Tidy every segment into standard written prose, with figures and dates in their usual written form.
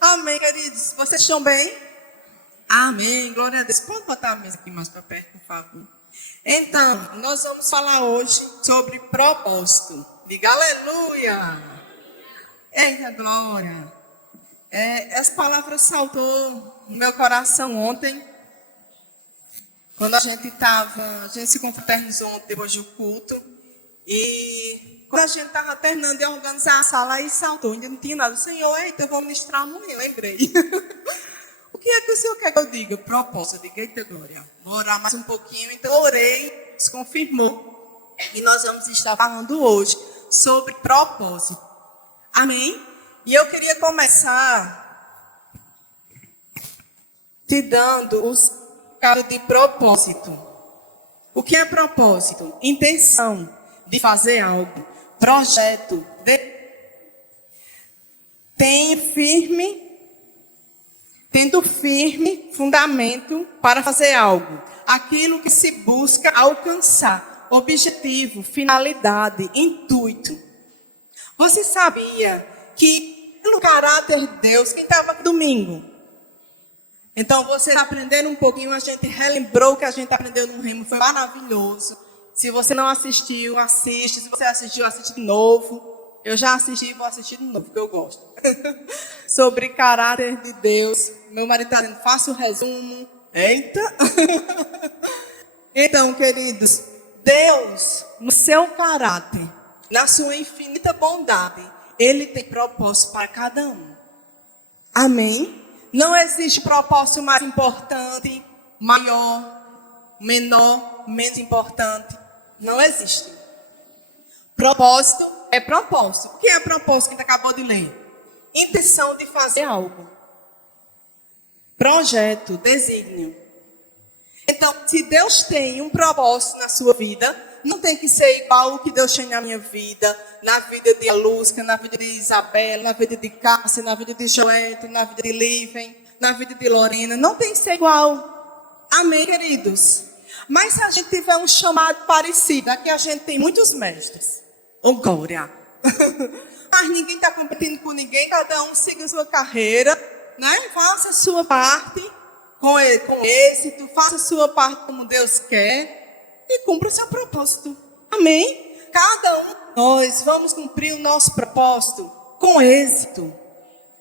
Amém, queridos. Vocês estão bem? Amém, glória a Deus. Pode botar a mesa aqui mais para perto, por favor. Então, nós vamos falar hoje sobre propósito. Diga aleluia. Eita, glória. Essa palavra saltou no meu coração ontem, quando a gente se confraternizou ontem depois do culto, e quando a gente estava terminando de organizar a sala, aí saltou, ainda não tinha nada. Senhor, eita, eu vou ministrar amanhã, lembrei. O que é que o Senhor quer que eu diga? Propósito. Eu digo, eita, glória, vou orar mais um pouquinho. Então, orei, se confirmou, e nós vamos estar falando hoje sobre propósito. Amém? E eu queria começar te dando os significados de propósito. O que é propósito? Intenção de fazer algo. Projeto. Tendo firme fundamento para fazer algo. Aquilo que se busca alcançar. Objetivo, finalidade, intuito. Você sabia que no caráter de Deus, quem estava aqui domingo? Então você está aprendendo um pouquinho, a gente relembrou o que a gente aprendeu no Remo, foi maravilhoso. Se você não assistiu, assiste. Se você assistiu, assiste de novo. Eu já assisti e vou assistir de novo, porque eu gosto. Sobre caráter de Deus. Meu marido está dizendo, faça o resumo. Eita! Então, queridos, Deus, no seu caráter, na sua infinita bondade, Ele tem propósito para cada um. Amém? Não existe propósito mais importante, maior, menor, menos importante. Não existe. Propósito é propósito. O que é propósito que a gente acabou de ler? Intenção de fazer algo. Projeto, desígnio. Então, se Deus tem um propósito na sua vida, não tem que ser igual o que Deus tem na minha vida, na vida de Alusca, na vida de Isabela, na vida de Cássia, na vida de Joeto, na vida de Liven, na vida de Lorena. Não tem que ser igual. Amém, queridos? Mas se a gente tiver um chamado parecido, aqui a gente tem muitos mestres. Oh, glória! Mas ninguém está competindo com ninguém, cada um siga a sua carreira, né? Faça a sua parte com êxito, faça a sua parte como Deus quer e cumpra o seu propósito. Amém? Cada um de nós vamos cumprir o nosso propósito com êxito,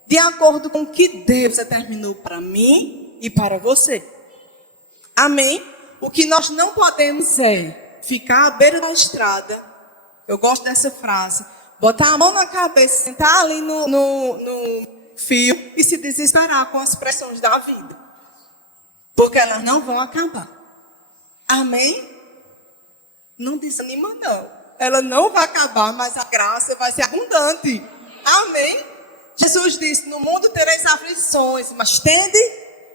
de acordo com o que Deus determinou para mim e para você. Amém? O que nós não podemos é ficar à beira da estrada. Eu gosto dessa frase. Botar a mão na cabeça, sentar ali no fio e se desesperar com as pressões da vida. Porque elas não vão acabar. Amém? Não desanima não. Ela não vai acabar, mas a graça vai ser abundante. Amém? Jesus disse, no mundo tereis aflições, mas tende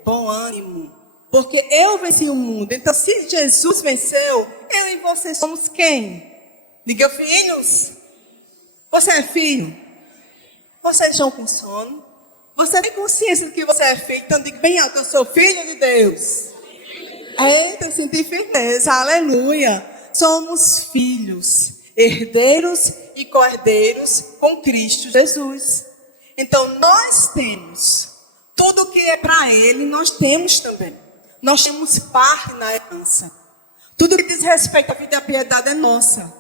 bom ânimo. Porque eu venci o mundo. Então, se Jesus venceu, eu e você somos quem? Diga, filhos. Você é filho? Vocês estão com sono? Você tem consciência de que você é filho? Então, diga bem alto, eu sou filho de Deus. Eita, eu senti firmeza, aleluia. Somos filhos, herdeiros e co-herdeiros com Cristo Jesus. Então, nós temos tudo que é para Ele, nós temos também. Nós temos parte na herança. Tudo que diz respeito à vida e à piedade é nossa.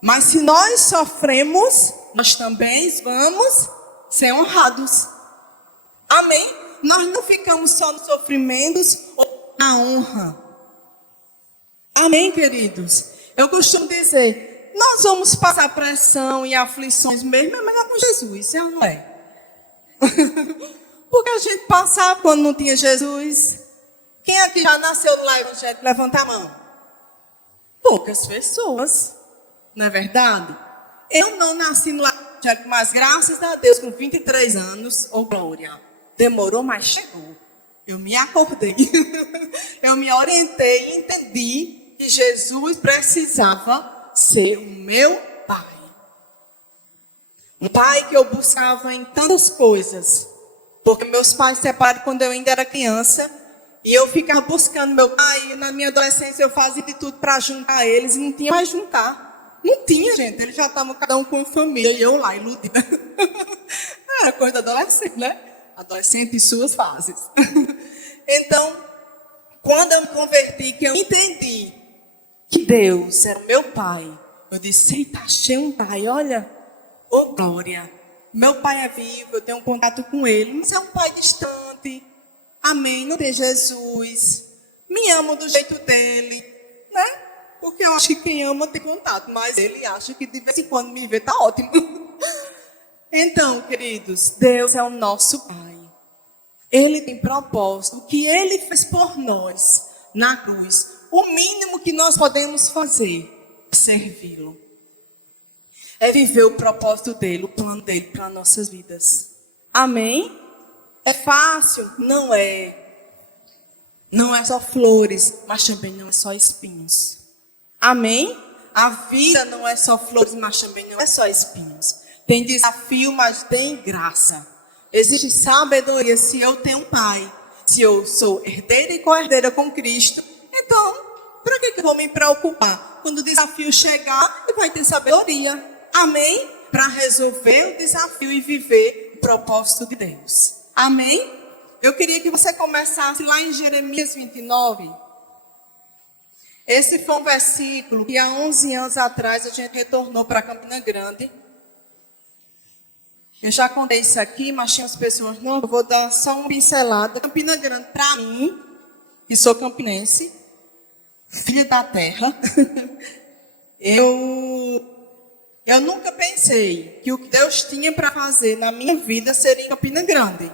Mas se nós sofremos, nós também vamos ser honrados. Amém? Nós não ficamos só nos sofrimentos ou na honra. Amém, queridos? Eu costumo dizer, nós vamos passar pressão e aflições mesmo, é melhor com Jesus, é ou não é? Porque a gente passava quando não tinha Jesus. Quem aqui já nasceu no lar evangélico? Levanta a mão. Poucas pessoas, não é verdade? Eu não nasci no lar evangélico, mas graças a Deus, com 23 anos, oh glória, demorou, mas chegou. Eu me acordei, eu me orientei e entendi que Jesus precisava ser o meu pai. Um pai que eu buscava em tantas coisas, porque meus pais se separaram quando eu ainda era criança, e eu ficava buscando meu pai, e na minha adolescência eu fazia de tudo para juntar eles, e não tinha mais juntar. Não tinha, gente, eles já estavam cada um com a família, e eu lá, iludida. era coisa do adolescente, né? Adolescente e suas fases. Então, quando eu me converti, que eu entendi que Deus era o meu pai, eu disse, eita, achei um pai, olha, ô glória. Meu pai é vivo, eu tenho um contato com ele, mas é um pai distante. Amém, não tem Jesus. Me ama do jeito dele, né? Porque eu acho que quem ama tem contato, mas ele acha que de vez em quando me vê, tá ótimo. Então, queridos, Deus é o nosso pai. Ele tem propósito, o que ele fez por nós na cruz. O mínimo que nós podemos fazer é servi-lo. É viver o propósito dele, o plano dele para nossas vidas. Amém? É fácil? Não é. Não é só flores, mas também não é só espinhos. Amém? A vida não é só flores, mas também não é só espinhos. Tem desafio, mas tem graça. Existe sabedoria se eu tenho um pai. Se eu sou herdeira e co-herdeira com Cristo, então, para que eu vou me preocupar? Quando o desafio chegar, vai ter sabedoria. Amém? Para resolver o desafio e viver o propósito de Deus. Amém? Eu queria que você começasse lá em Jeremias 29. Esse foi um versículo que há 11 anos atrás a gente retornou para Campina Grande. Eu já contei isso aqui, mas tinha as pessoas, não, eu vou dar só uma pincelada. Campina Grande, para mim, que sou campinense, filha da terra, eu nunca pensei que o que Deus tinha para fazer na minha vida seria em Campina Grande.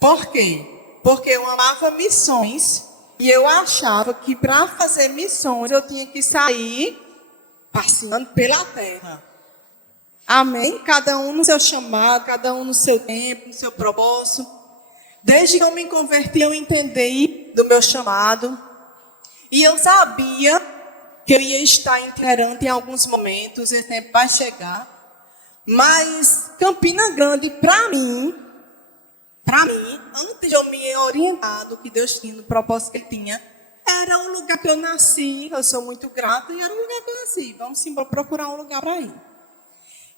Por quê? Porque eu amava missões e eu achava que para fazer missões eu tinha que sair passeando pela terra. Amém? Cada um no seu chamado, cada um no seu tempo, no seu propósito. Desde que eu me converti, eu entendi do meu chamado. E eu sabia que eu ia estar itinerante em alguns momentos, esse tempo vai chegar. Mas Campina Grande, para mim, antes de eu me orientar do que Deus tinha, no propósito que Ele tinha, era o lugar que eu nasci. Eu sou muito grata e era o lugar que eu nasci. Vamos embora procurar um lugar para ir.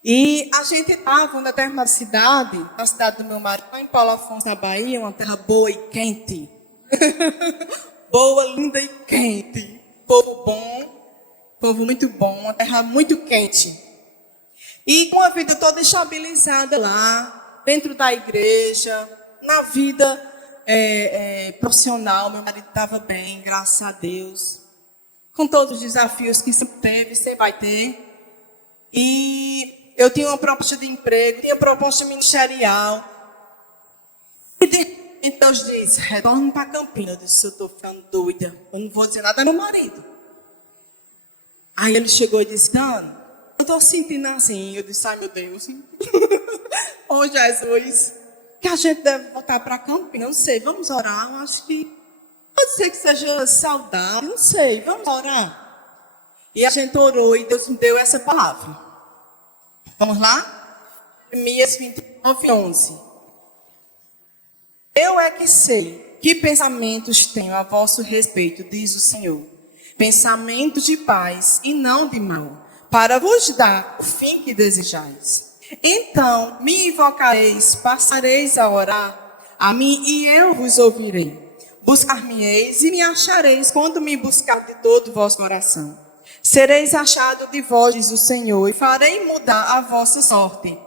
E a gente estava em uma determinada cidade, a cidade do meu marido, em Paulo Afonso, na Bahia, uma terra boa e quente. Boa, linda e quente. Povo bom, povo muito bom, uma terra muito quente. E com a vida toda estabilizada lá, dentro da igreja, na vida profissional, meu marido estava bem, graças a Deus. Com todos os desafios que sempre teve, sempre vai ter. E eu tinha uma proposta de emprego, tinha uma proposta ministerial. E Deus disse, retorne para Campinas. Eu disse, eu estou ficando doida. Eu não vou dizer nada ao meu marido. Aí ele chegou e disse, Dani, eu estou sentindo assim. Eu disse, ai meu Deus. Ô Jesus, que a gente deve voltar para Campinas. Não sei, vamos orar. Eu acho que pode ser que seja saudável. Não sei, vamos orar. E a gente orou e Deus me deu essa palavra. Vamos lá? Jeremias 29, 11. Eu é que sei que pensamentos tenho a vosso respeito, diz o Senhor. Pensamentos de paz e não de mal, para vos dar o fim que desejais. Então me invocareis, passareis a orar a mim e eu vos ouvirei. Buscar-me-eis e me achareis quando me buscar de todo o vosso coração. Sereis achado de vós, diz o Senhor, e farei mudar a vossa sorte.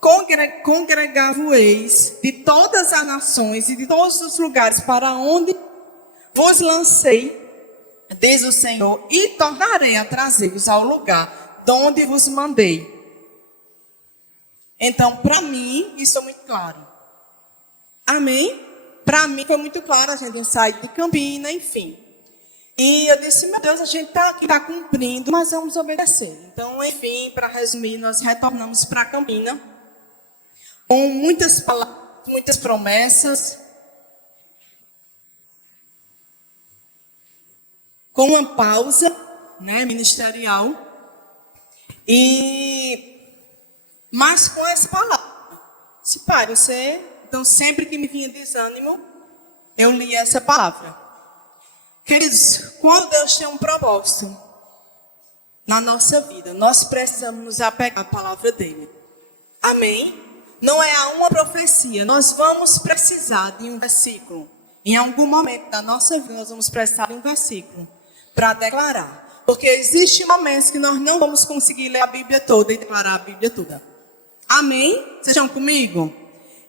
Congregar-vos-eis de todas as nações e de todos os lugares para onde vos lancei, diz o Senhor, e tornarei a trazer-vos ao lugar de onde vos mandei. Então, para mim, isso é muito claro. Amém? Para mim foi muito claro, a gente sai de Campina, enfim. E eu disse, meu Deus, a gente está cumprindo, mas vamos obedecer. Então, enfim, para resumir, nós retornamos para Campina com muitas palavras, muitas promessas, com uma pausa, né, ministerial, mas com essa palavra. Se pare, então sempre que me vinha desânimo, eu li essa palavra. Queridos, quando Deus tem um propósito na nossa vida, nós precisamos nos apegar à palavra dele. Amém? não é a uma profecia. Nós vamos precisar de um versículo. Em algum momento da nossa vida, nós vamos precisar de um versículo para declarar. Porque existem momentos que nós não vamos conseguir ler a Bíblia toda e declarar a Bíblia toda. Amém? Vocês estão comigo?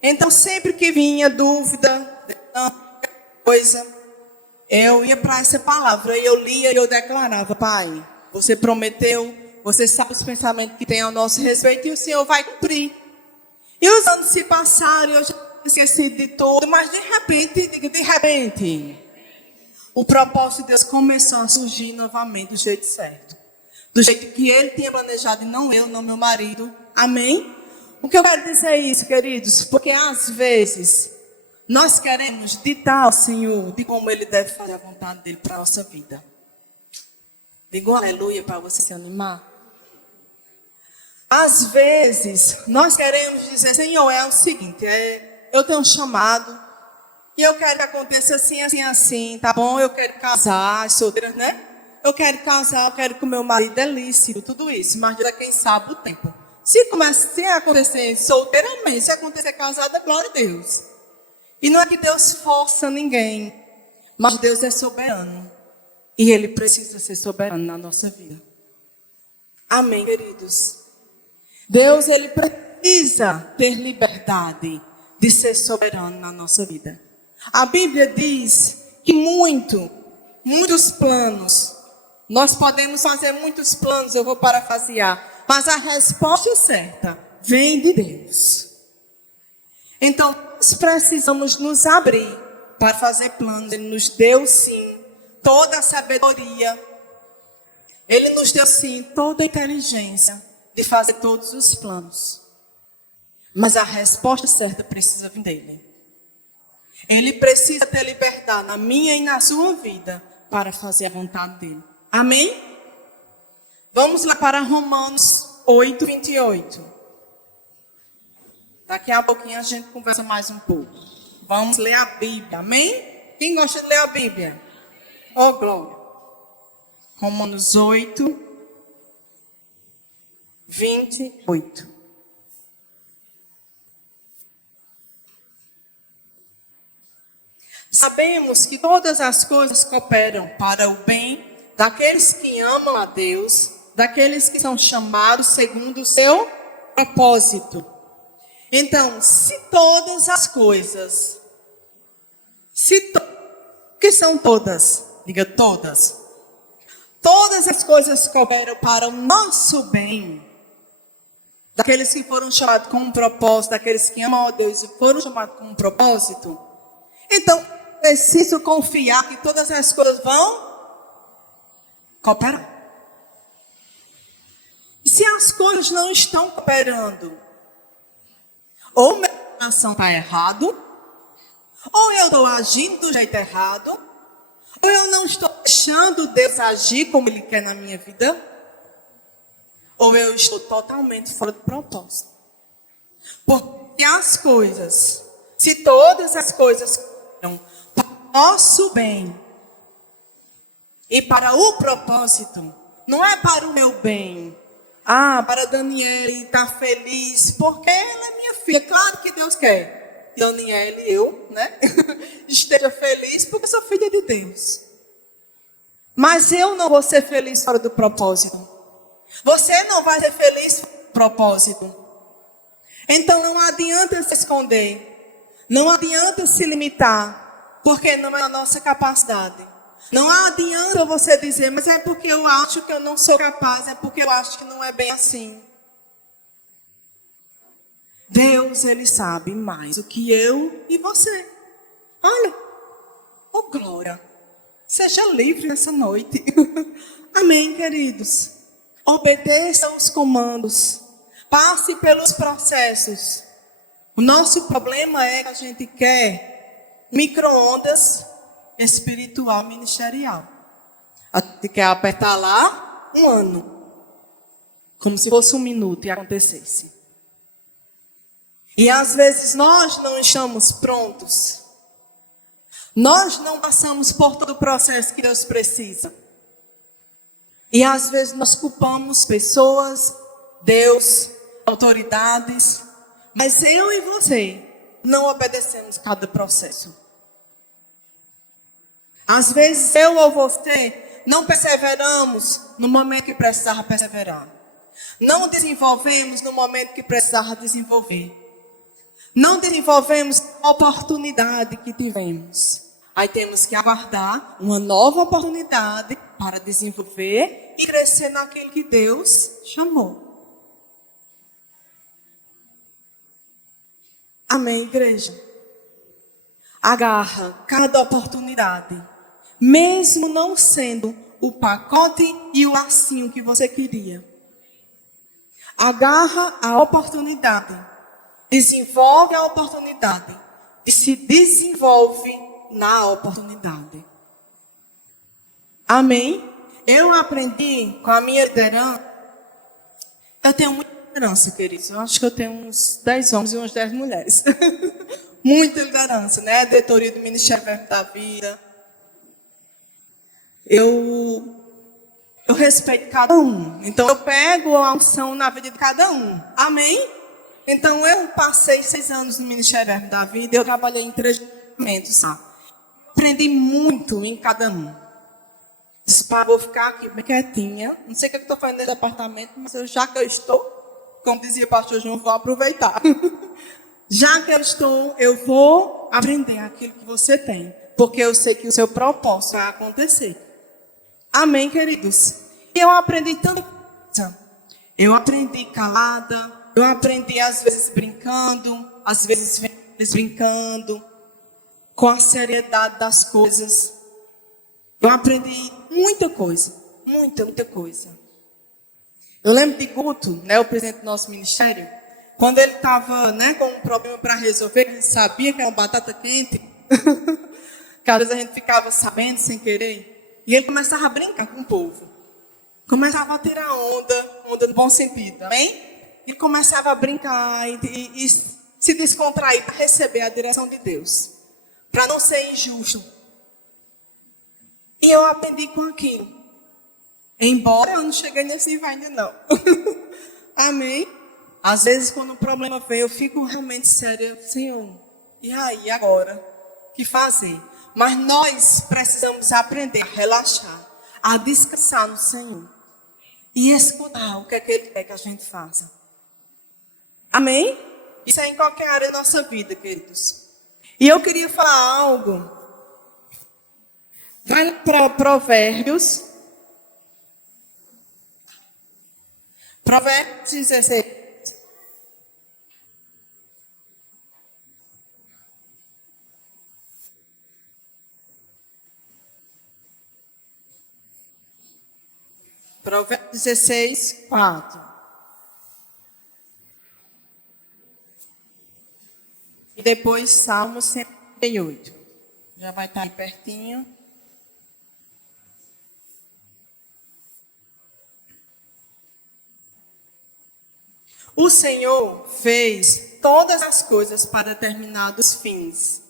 Então, sempre que vinha dúvida, coisa, eu ia para essa palavra, eu lia e eu declarava: Pai, você prometeu, você sabe os pensamentos que tem ao nosso respeito e o Senhor vai cumprir. E os anos se passaram, eu já esqueci de tudo, mas de repente, o propósito de Deus começou a surgir novamente do jeito certo. Do jeito que Ele tinha planejado, e não eu, não meu marido. Amém? O que eu quero dizer é isso, queridos, porque às vezes nós queremos ditar ao Senhor de como Ele deve fazer a vontade dEle para a nossa vida. Digo aleluia para você se animar. Às vezes, nós queremos dizer: Senhor, é o seguinte, eu tenho um chamado e eu quero que aconteça assim, assim, assim, tá bom? Eu quero casar, solteira, né? Eu quero casar, eu quero que o meu marido é lícito, tudo isso, mas já quem sabe o tempo. Se acontecer solteira, amém. Se acontecer casada, glória a Deus. E não é que Deus força ninguém, mas Deus é soberano. E Ele precisa ser soberano na nossa vida. Amém, queridos? Deus, Ele precisa ter liberdade de ser soberano na nossa vida. A Bíblia diz que muitos planos, nós podemos fazer muitos planos, eu vou parafrasear, mas a resposta certa vem de Deus. Então, nós precisamos nos abrir para fazer planos. Ele nos deu, sim, toda a sabedoria. Ele nos deu, sim, toda a inteligência de fazer todos os planos. Mas a resposta certa precisa vir dele. Ele precisa ter liberdade na minha e na sua vida para fazer a vontade dele. Amém? Vamos lá para Romanos 8, 28. Daqui a pouquinho a gente conversa mais um pouco. Vamos ler a Bíblia, amém? Quem gosta de ler a Bíblia? Oh, glória. Romanos 8, 28. Sabemos que todas as coisas cooperam para o bem daqueles que amam a Deus, daqueles que são chamados segundo o seu propósito. Então, se todas as coisas, que são todas? Diga todas. Todas as coisas cooperam para o nosso bem. Daqueles que foram chamados com um propósito, daqueles que amam a Deus e foram chamados com um propósito. Então, preciso confiar que todas as coisas vão cooperar. E se as coisas não estão cooperando, ou minha ação está errado, ou eu estou agindo do jeito errado, ou eu não estou deixando Deus agir como Ele quer na minha vida, ou eu estou totalmente fora do propósito. Porque as coisas, se todas as coisas para o nosso bem e para o propósito, não é para o meu bem. Para Daniele estar feliz, porque ela é minha filha. Claro que Deus quer que Daniele e eu, né, esteja feliz, porque eu sou filha de Deus. Mas eu não vou ser feliz fora do propósito. Você não vai ser feliz fora do propósito. Então não adianta se esconder. Não adianta se limitar, porque não é a nossa capacidade. Não adianta você dizer: mas é porque eu acho que eu não sou capaz, é porque eu acho que não é bem assim. Deus, Ele sabe mais do que eu e você. Olha, oh glória, seja livre nessa noite. Amém, queridos. Obedeça os comandos, passe pelos processos. O nosso problema é que a gente quer micro-ondas espiritual ministerial. A gente quer apertar lá 1 ano, como se fosse 1 minuto e acontecesse. E às vezes nós não estamos prontos. Nós não passamos por todo o processo que Deus precisa. E às vezes nós culpamos pessoas, Deus, autoridades, Mas eu e você não obedecemos cada processo. Às vezes eu ou você não perseveramos no momento que precisava perseverar. Não desenvolvemos no momento que precisava desenvolver. Não desenvolvemos a oportunidade que tivemos. Aí temos que aguardar uma nova oportunidade para desenvolver e crescer naquilo que Deus chamou. Amém, igreja? Agarra cada oportunidade, mesmo não sendo o pacote e o lacinho que você queria. Agarra a oportunidade, desenvolve a oportunidade e se desenvolve na oportunidade. Amém? Eu aprendi com a minha liderança. Eu tenho muita liderança, queridos. Eu acho que eu tenho uns 10 homens e umas 10 mulheres. Muita liderança, né? Diretoria do Ministério Verbo da Vida. Eu respeito cada um. Então, eu pego a unção na vida de cada um. Amém? Então, eu passei 6 anos no Ministério Verbo da Vida. Eu trabalhei em 3 departamentos, sabe? Aprendi muito em cada um. Disse, pá, vou ficar aqui bem quietinha. Não sei o que eu estou fazendo nesse departamento, mas já que eu estou, como dizia o pastor João, vou aproveitar. Já que eu estou, eu vou aprender aquilo que você tem. Porque eu sei que o seu propósito vai acontecer. Amém, queridos? E eu aprendi tanta coisa. Eu aprendi calada. Eu aprendi às vezes brincando. Às vezes brincando. Com a seriedade das coisas. Eu aprendi muita coisa. Muita coisa. Eu lembro de Guto, né, o presidente do nosso ministério. Quando ele estava, né, com um problema para resolver, ele sabia que era uma batata quente. Que às vezes a gente ficava sabendo sem querer. E ele começava a brincar com o povo. Começava a tirar onda no bom sentido, amém? Ele começava a brincar e se descontrair para receber a direção de Deus. Para não ser injusto. E eu aprendi com aquilo. Embora eu não cheguei nesse nível ainda não. Amém? Às vezes quando o problema vem, eu fico realmente séria. Senhor, e aí agora? O que fazer? Mas nós precisamos aprender a relaxar, a descansar no Senhor. E escutar o que é que Ele quer que a gente faça. Amém? Isso é em qualquer área da nossa vida, queridos. E eu queria falar algo. Vai para Provérbios. Provérbios 16. Provérbios 16, 4. E depois Salmo 138. Já vai estar aí pertinho. O Senhor fez todas as coisas para determinados fins,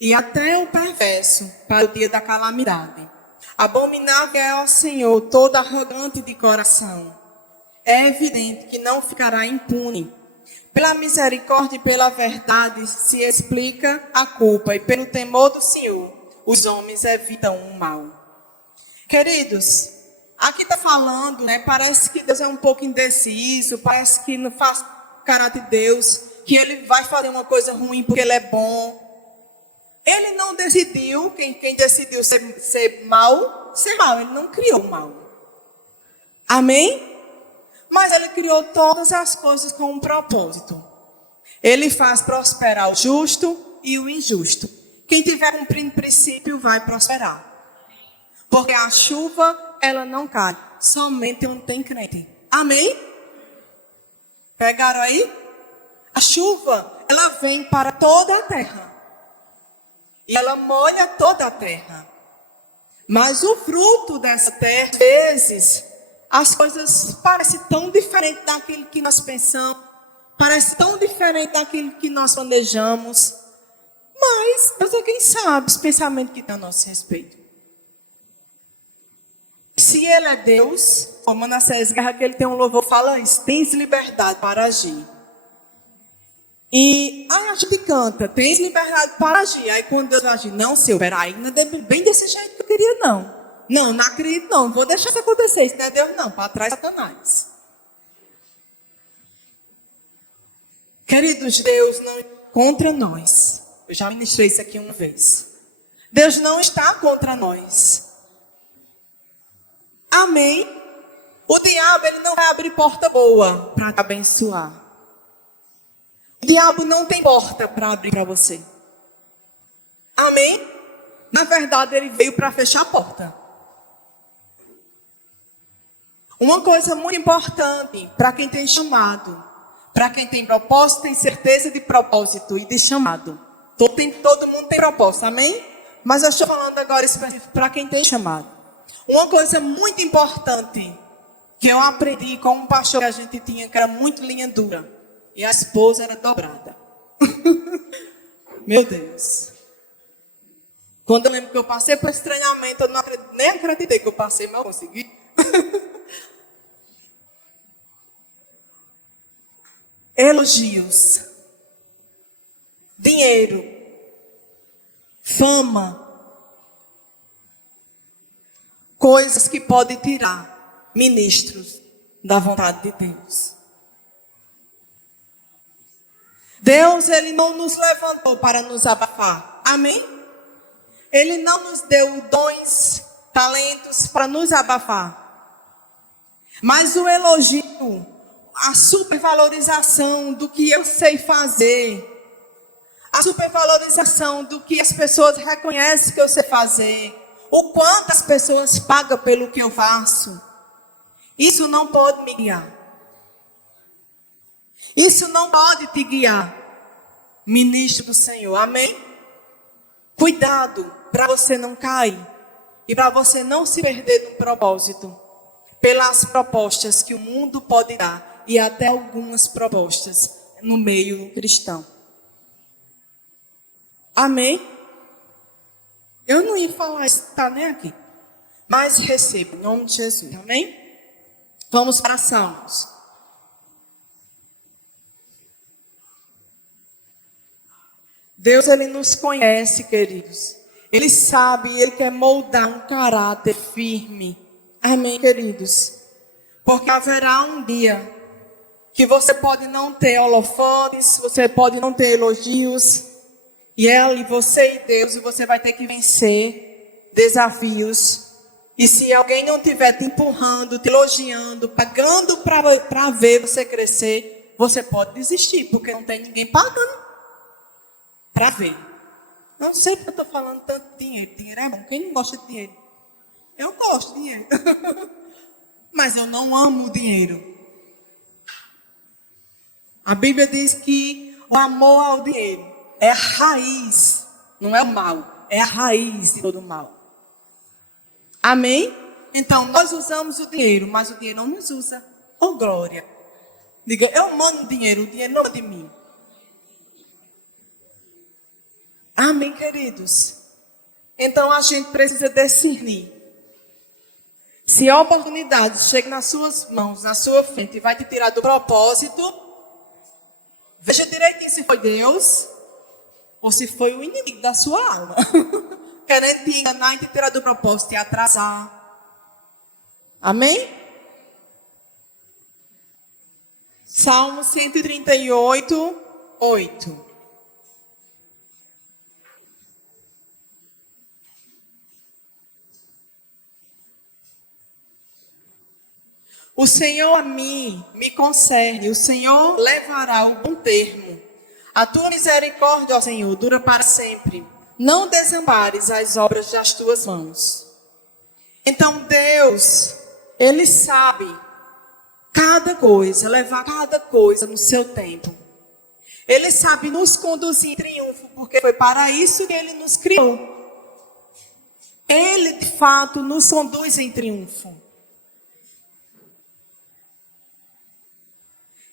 e até o perverso para o dia da calamidade. Abominável é ao Senhor todo arrogante de coração. É evidente que não ficará impune. Pela misericórdia e pela verdade se explica a culpa, e pelo temor do Senhor os homens evitam o mal. Queridos, aqui está falando, né? Parece que Deus é um pouco indeciso, parece que não faz caráter de Deus, que Ele vai fazer uma coisa ruim porque Ele é bom. Ele não decidiu, quem decidiu ser mal, Ele não criou o mal. Amém? Mas Ele criou todas as coisas com um propósito. Ele faz prosperar o justo e o injusto. Quem tiver cumprindo princípio vai prosperar. Porque a chuva, ela não cai somente onde tem crente. Amém? Pegaram aí? A chuva, ela vem para toda a terra. E ela molha toda a terra. Mas o fruto dessa terra, às vezes, as coisas parecem tão diferentes daquilo que nós pensamos. Parece tão diferente daquilo que nós planejamos. Mas Deus é quem sabe os pensamentos que tem a nosso respeito. Se Ele é Deus, como Manassés Guerra, que ele tem um louvor, fala isso. Tens liberdade para agir. E aí a gente canta, tens liberdade para agir. Aí quando Deus vai agir, não, Senhor, peraí, não é bem desse jeito que eu queria, não. Não acredito, não vou deixar isso acontecer. Isso não é Deus, não, para trás Satanás. Queridos, Deus não é contra nós. Eu já ministrei isso aqui uma vez. Deus não está contra nós. Amém? O diabo, ele não vai abrir porta boa para te abençoar. O diabo não tem porta para abrir para você. Amém? Na verdade, ele veio para fechar a porta. Uma coisa muito importante para quem tem chamado, para quem tem propósito, tem certeza de propósito e de chamado. Todo mundo tem propósito, amém? Mas eu estou falando agora específico para quem tem chamado. Uma coisa muito importante que eu aprendi com um pastor que a gente tinha, que era muito linha dura. E a esposa era dobrada. Meu Deus. Quando eu lembro que eu passei por esse treinamento, eu nem acreditei que eu passei, mas eu consegui. Elogios. Dinheiro. Fama. Coisas que podem tirar ministros da vontade de Deus. Deus, ele não nos levantou para nos abafar. Amém? Ele não nos deu dons, talentos para nos abafar. Mas o elogio, a supervalorização do que eu sei fazer, a supervalorização do que as pessoas reconhecem que eu sei fazer, o quanto as pessoas pagam pelo que eu faço, isso não pode me guiar. Isso não pode te guiar, ministro do Senhor, amém? Cuidado para você não cair e para você não se perder no propósito, pelas propostas que o mundo pode dar e até algumas propostas no meio cristão. Amém? Eu não ia falar isso, está nem aqui, mas receba, em nome de Jesus, amém? Vamos para Salmos. Deus, ele nos conhece, queridos. Ele sabe, ele quer moldar um caráter firme. Amém, queridos? Porque haverá um dia que você pode não ter holofotes, você pode não ter elogios. E é ali você e Deus, e você vai ter que vencer desafios. E se alguém não estiver te empurrando, te elogiando, pagando para ver você crescer, você pode desistir, porque não tem ninguém pagando para ver. Não sei porque eu estou falando tanto de dinheiro. Dinheiro é bom. Quem não gosta de dinheiro? Eu gosto de dinheiro. Mas eu não amo o dinheiro. A Bíblia diz que o amor ao dinheiro é a raiz. Não é o mal. É a raiz de todo o mal. Amém? Então, nós usamos o dinheiro, mas o dinheiro não nos usa. Oh, glória. Diga, eu mando o dinheiro não é de mim. Amém, queridos? Então a gente precisa discernir. Se a oportunidade chega nas suas mãos, na sua frente, e vai te tirar do propósito, veja direitinho se foi Deus ou se foi o inimigo da sua alma. Querendo te enganar e te tirar do propósito e atrasar. Amém? Salmo 138, 8. O Senhor a mim me concerne, o Senhor levará o bom termo. A tua misericórdia, ó Senhor, dura para sempre. Não desampares as obras das tuas mãos. Então Deus, Ele sabe cada coisa, levar cada coisa no seu tempo. Ele sabe nos conduzir em triunfo, porque foi para isso que Ele nos criou. Ele, de fato, nos conduz em triunfo.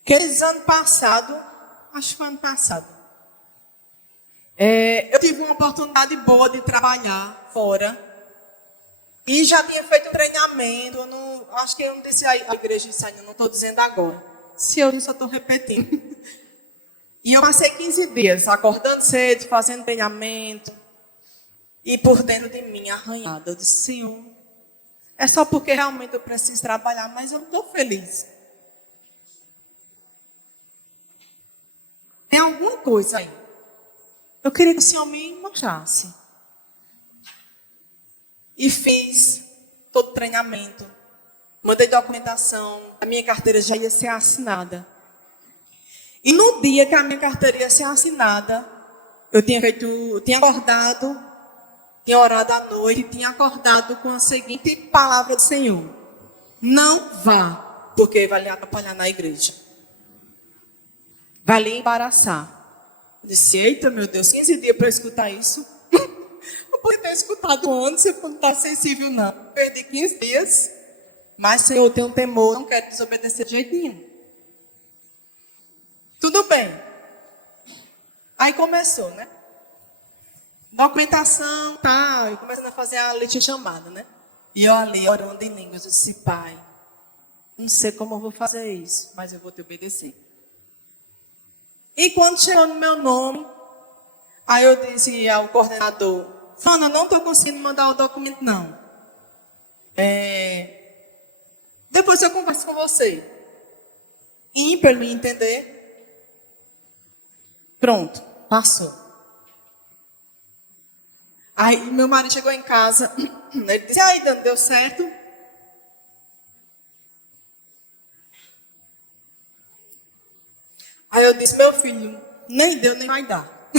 Aqueles ano passado, acho que foi ano passado, eu tive uma oportunidade boa de trabalhar fora. E já tinha feito um treinamento, acho que eu não disse a igreja isso ainda, não estou dizendo agora. Se eu disse, eu estou repetindo. E eu passei 15 dias acordando cedo, fazendo treinamento. E por dentro de mim, arranhada, eu disse, Senhor, é só porque realmente eu preciso trabalhar, mas eu não estou feliz. Tem alguma coisa aí. Eu queria que o Senhor me mostrasse. E fiz todo o treinamento. Mandei documentação. A minha carteira já ia ser assinada. E no dia que a minha carteira ia ser assinada, eu tinha acordado, tinha orado à noite, e tinha acordado com a seguinte palavra do Senhor. Não vá, porque vai lhe atrapalhar na igreja. Vai lhe embaraçar. Eu disse, eita, meu Deus, 15 dias para eu escutar isso. Eu podia ter escutado antes, você não está sensível, não. Perdi 15 dias, mas, Senhor, eu tenho um temor, não quero desobedecer de jeito nenhum. Tudo bem. Aí começou, né? Documentação, tá, eu começando a fazer a leite chamada, né? E eu ali, orando em línguas, eu disse, Pai, não sei como eu vou fazer isso, mas eu vou te obedecer. E quando chegou no meu nome, aí eu disse ao coordenador, Fana, não estou conseguindo mandar o documento, não. Depois eu converso com você. E para ele entender, pronto, passou. Aí meu marido chegou em casa, ele disse, aí, Dani, deu certo? Aí eu disse, meu filho, nem deu, nem vai dar.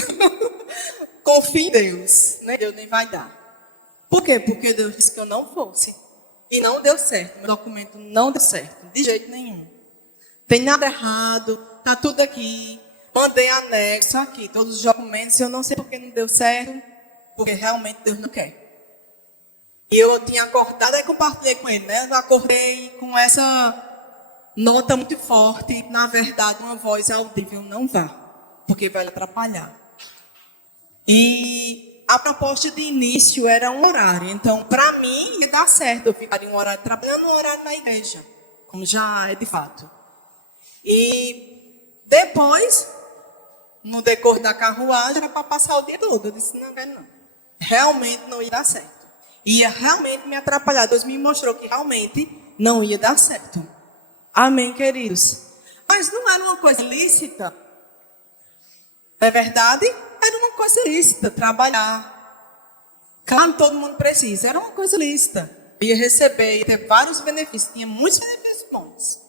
Confie em Deus, nem deu, nem vai dar. Por quê? Porque Deus disse que eu não fosse. E não deu certo, meu documento não deu certo, de jeito nenhum. Tem nada errado, tá tudo aqui. Mandei anexo aqui, todos os documentos, eu não sei porque não deu certo, porque realmente Deus não quer. E eu tinha acordado, aí compartilhei com ele, né? Eu acordei com essa nota muito forte, na verdade, uma voz audível, não vá, porque vai lhe atrapalhar. E a proposta de início era um horário, então, para mim, ia dar certo, eu ficaria um horário trabalhando, um horário na igreja, como já é de fato. E depois, no decorrer da carruagem, era para passar o dia todo. Eu disse, não, não. Realmente não ia dar certo. Ia realmente me atrapalhar. Deus me mostrou que realmente não ia dar certo. Amém, queridos? Mas não era uma coisa lícita. É verdade? Era uma coisa lícita, trabalhar. Claro, todo mundo precisa. Era uma coisa lícita. Ia receber, ia ter vários benefícios. Tinha muitos benefícios bons.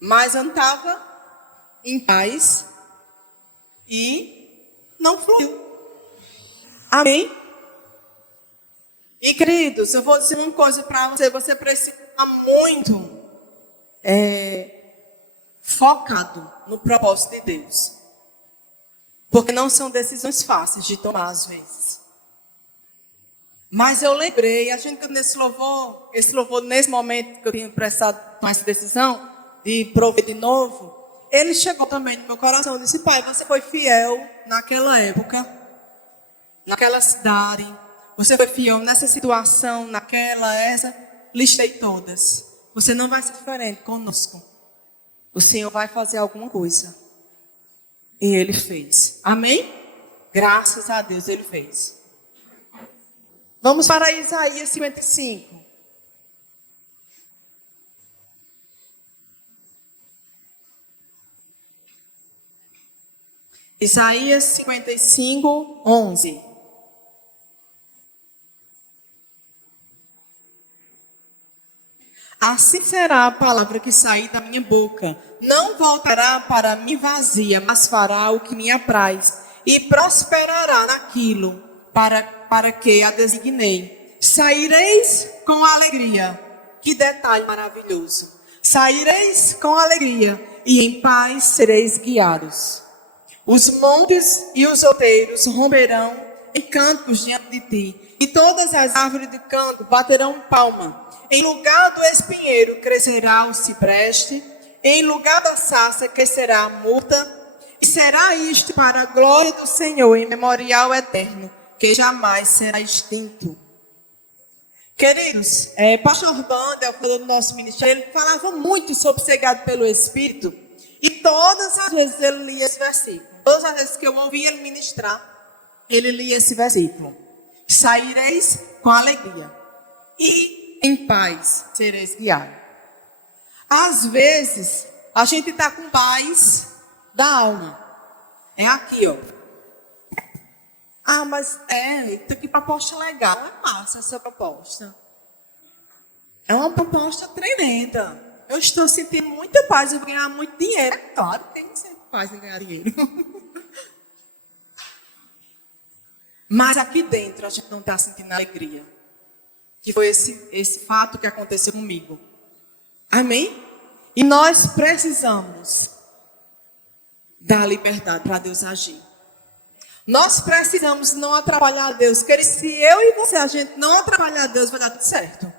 Mas eu não estava em paz e não fluiu. Amém? E, queridos, eu vou dizer uma coisa para você. Você precisa estar muito focado no propósito de Deus. Porque não são decisões fáceis de tomar às vezes. Mas eu lembrei, a gente nesse louvor, nesse momento que eu tinha prestado mais decisão, de prover de novo, ele chegou também no meu coração e disse, Pai, você foi fiel naquela época, naquela cidade, você foi fiel nessa situação, essa, listei todas. Você não vai ser diferente conosco. O Senhor vai fazer alguma coisa. E Ele fez. Amém? Graças a Deus Ele fez. Vamos para Isaías 55. Isaías 55, 11. Assim será a palavra que sair da minha boca. Não voltará para mim vazia, mas fará o que me apraz. E prosperará naquilo para que a designei. Saireis com alegria. Que detalhe maravilhoso. Saireis com alegria e em paz sereis guiados. Os montes e os outeiros romperão em cânticos diante de ti, e todas as árvores de canto baterão palma. Em lugar do espinheiro crescerá o cipreste, em lugar da sarça crescerá a murta, e será isto para a glória do Senhor, em memorial eterno, que jamais será extinto. Queridos, pastor Banda, o do nosso ministério, ele falava muito sobre ser guiado pelo Espírito, E todas as vezes ele lia esse versículo. Todas as vezes que eu ouvi ele ministrar, ele lia esse versículo. Saireis com alegria e em paz sereis guiados. Às vezes, a gente está com paz da alma. É aqui, ó. Ah, mas que proposta legal. É massa essa proposta. É uma proposta tremenda. Eu estou sentindo muita paz em ganhar muito dinheiro. É claro, tem que ser paz em ganhar dinheiro. Mas aqui dentro a gente não está sentindo alegria. Que foi esse fato que aconteceu comigo. Amém? E nós precisamos dar liberdade para Deus agir. Nós precisamos não atrapalhar Deus. Porque se eu e você, a gente não atrapalhar Deus, vai dar tudo certo.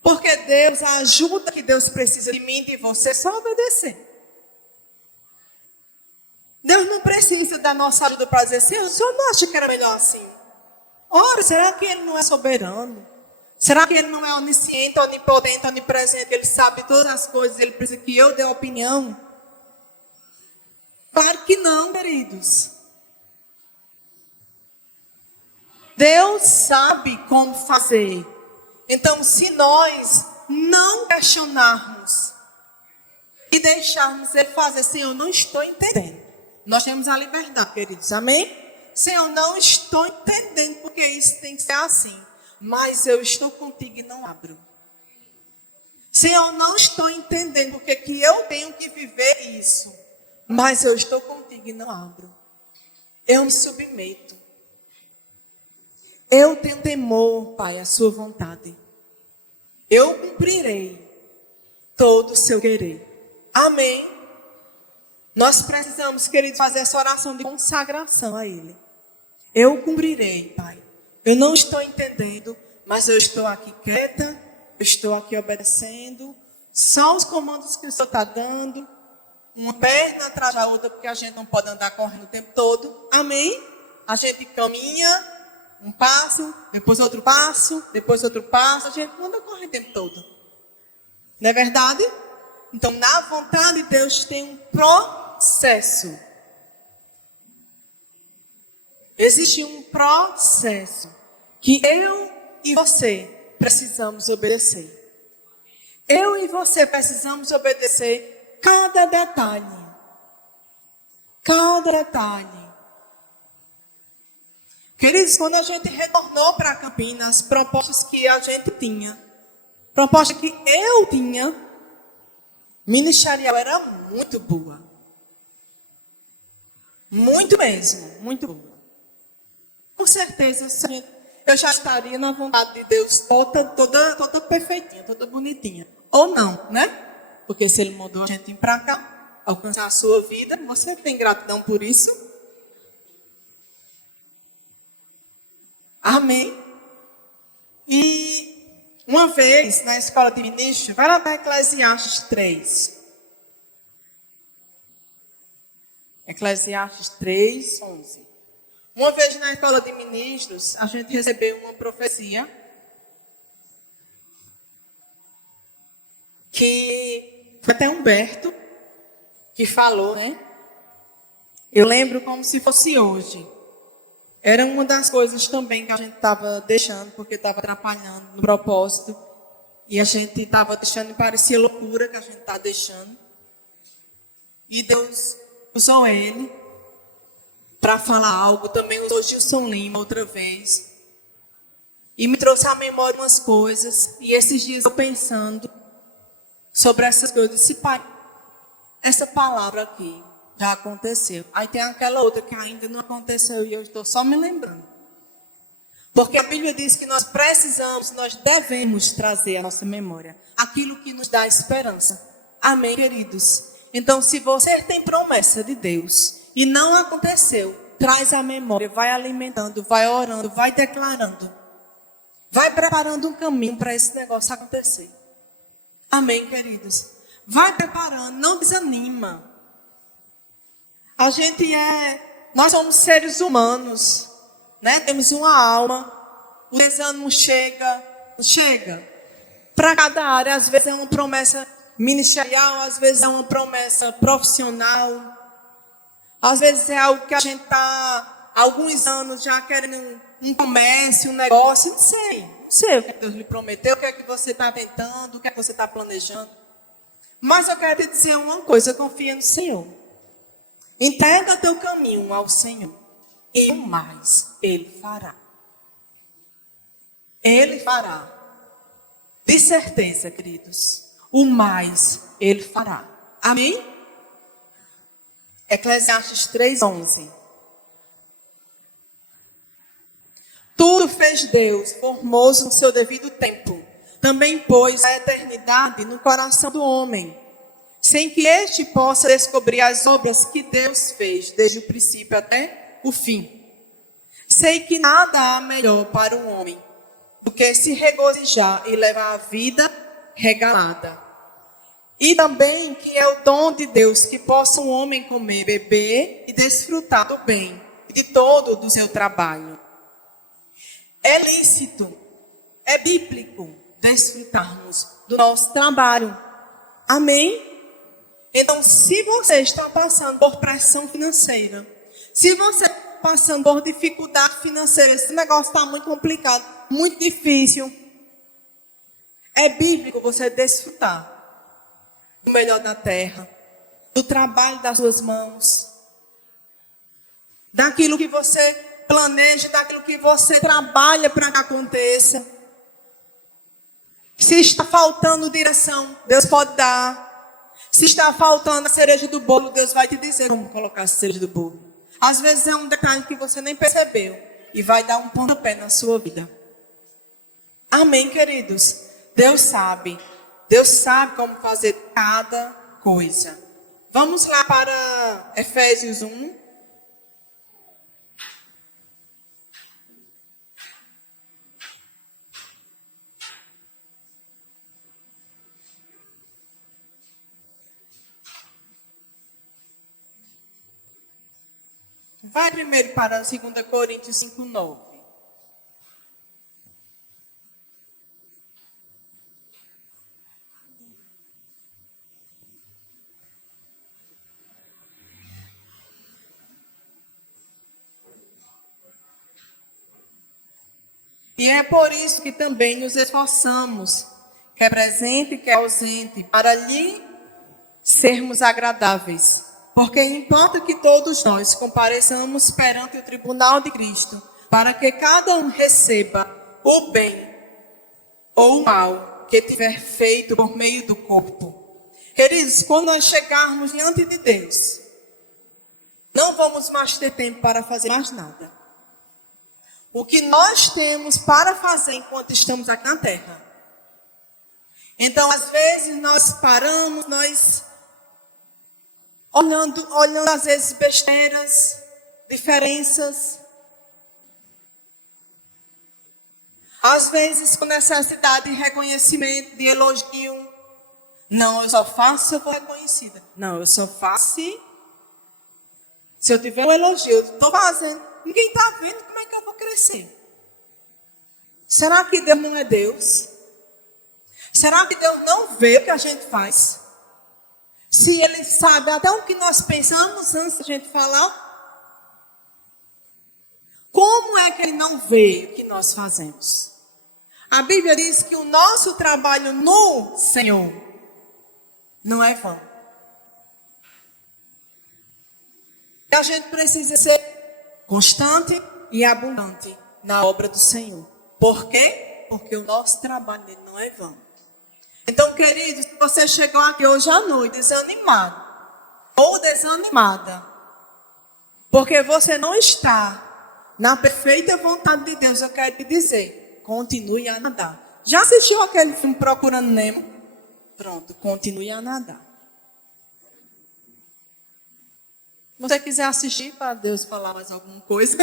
Porque Deus, a ajuda que Deus precisa de mim e de você é só obedecer. Deus não precisa da nossa ajuda para dizer assim, o senhor não acha que era melhor assim? Ora, será que Ele não é soberano? Será que Ele não é onisciente, onipotente, onipresente? Ele sabe todas as coisas, Ele precisa que eu dê opinião? Claro que não, queridos. Deus sabe como fazer. Então, se nós não questionarmos e deixarmos Ele fazer, Senhor, eu não estou entendendo. Nós temos a liberdade, queridos, amém? Senhor, eu não estou entendendo porque isso tem que ser assim. Mas eu estou contigo e não abro. Senhor, eu não estou entendendo porque que eu tenho que viver isso. Mas eu estou contigo e não abro. Eu me submeto. Eu tenho temor, Pai, à sua vontade. Eu cumprirei todo o seu querer. Amém. Nós precisamos, queridos, fazer essa oração de consagração a Ele. Eu cumprirei, Pai. Eu não estou entendendo, mas eu estou aqui quieta, eu estou aqui obedecendo. Só os comandos que o Senhor está dando. Uma perna atrás da outra, porque a gente não pode andar correndo o tempo todo. Amém? A gente caminha, um passo, depois outro passo, depois outro passo. A gente não anda correndo o tempo todo. Não é verdade? Então, na vontade de Deus tem um processo. Existe um processo que eu e você precisamos obedecer. Eu e você precisamos obedecer cada detalhe. Cada detalhe. Queridos, quando a gente retornou para Campinas, as propostas que a gente tinha, proposta que eu tinha, ministerial era muito boa. Muito mesmo, muito boa. Com certeza, eu já estaria na vontade de Deus toda perfeitinha, toda bonitinha. Ou não, né? Porque se Ele mandou a gente ir para cá, alcançar a sua vida, você tem gratidão por isso? Amém? E uma vez, na escola de ministro, vai lá para Eclesiastes 3. Eclesiastes 3, 11. Uma vez na escola de ministros, a gente recebeu uma profecia que foi até Humberto que falou, né? Eu lembro como se fosse hoje. Era uma das coisas também que a gente estava deixando, porque estava atrapalhando no propósito. E a gente estava deixando, e parecia loucura que a gente está deixando. E Deus usou ele para falar algo. Também usou Gilson Lima outra vez. E me trouxe à memória umas coisas. E esses dias eu pensando sobre essas coisas. Eu disse, pai, essa palavra aqui já aconteceu. Aí tem aquela outra que ainda não aconteceu e eu estou só me lembrando. Porque a Bíblia diz que nós precisamos, nós devemos trazer à nossa memória aquilo que nos dá esperança. Amém, queridos? Então, se você tem promessa de Deus e não aconteceu, traz à memória, vai alimentando, vai orando, vai declarando. Vai preparando um caminho para esse negócio acontecer. Amém, queridos? Vai preparando, não desanima. Nós somos seres humanos, né? Temos uma alma, o desânimo chega. Para cada área, às vezes é uma promessa ministerial, às vezes é uma promessa profissional, às vezes é algo que a gente está há alguns anos já querendo um comércio, um negócio, não sei o que Deus lhe prometeu, o que é que você está tentando, o que é que você está planejando. Mas eu quero te dizer uma coisa, confia no Senhor. Entrega teu caminho ao Senhor e o mais Ele fará. Ele fará. De certeza, queridos, o mais Ele fará. Amém? Eclesiastes 3:11. Tudo fez Deus, formoso no seu devido tempo. Também pôs a eternidade no coração do homem, sem que este possa descobrir as obras que Deus fez, desde o princípio até o fim. Sei que nada há melhor para o homem do que se regozijar e levar a vida regalada. E também que é o dom de Deus que possa um homem comer, beber e desfrutar do bem e de todo do seu trabalho. É lícito, é bíblico desfrutarmos do nosso trabalho. Amém? Então, se você está passando por pressão financeira, se você está passando por dificuldade financeira, esse negócio está muito complicado, muito difícil, é bíblico você desfrutar do melhor da terra, do trabalho das suas mãos, daquilo que você planeja, daquilo que você trabalha para que aconteça. Se está faltando direção, Deus pode dar. Se está faltando a cereja do bolo, Deus vai te dizer como colocar a cereja do bolo. Às vezes é um detalhe que você nem percebeu e vai dar um pontapé na sua vida. Amém, queridos? Deus sabe como fazer cada coisa. Vamos lá para Efésios 1. Vai primeiro para 2 Coríntios 5:9. E é por isso que também nos esforçamos, quer presente, quer ausente, para lhe sermos agradáveis. Porque importa que todos nós compareçamos perante o tribunal de Cristo, para que cada um receba o bem ou o mal que tiver feito por meio do corpo. Queridos, quando nós chegarmos diante de Deus, não vamos mais ter tempo para fazer mais nada. O que nós temos para fazer enquanto estamos aqui na terra. Então, às vezes, nós paramos, nós olhando às vezes besteiras, diferenças. Às vezes com necessidade de reconhecimento, de elogio. Não, eu só faço se eu for reconhecida. Não, eu só faço se eu tiver um elogio. Eu estou fazendo. Ninguém está vendo, como é que eu vou crescer? Será que Deus não é Deus? Será que Deus não vê o que a gente faz? Se Ele sabe até o que nós pensamos antes de a gente falar, como é que Ele não vê o que nós fazemos? A Bíblia diz que o nosso trabalho no Senhor não é vão. E a gente precisa ser constante e abundante na obra do Senhor. Por quê? Porque o nosso trabalho nele não é vão. Então, queridos, se você chegou aqui hoje à noite desanimado ou desanimada, porque você não está na perfeita vontade de Deus, eu quero te dizer, continue a nadar. Já assistiu aquele filme Procurando Nemo? Pronto, continue a nadar. Se você quiser assistir para Deus falar mais alguma coisa,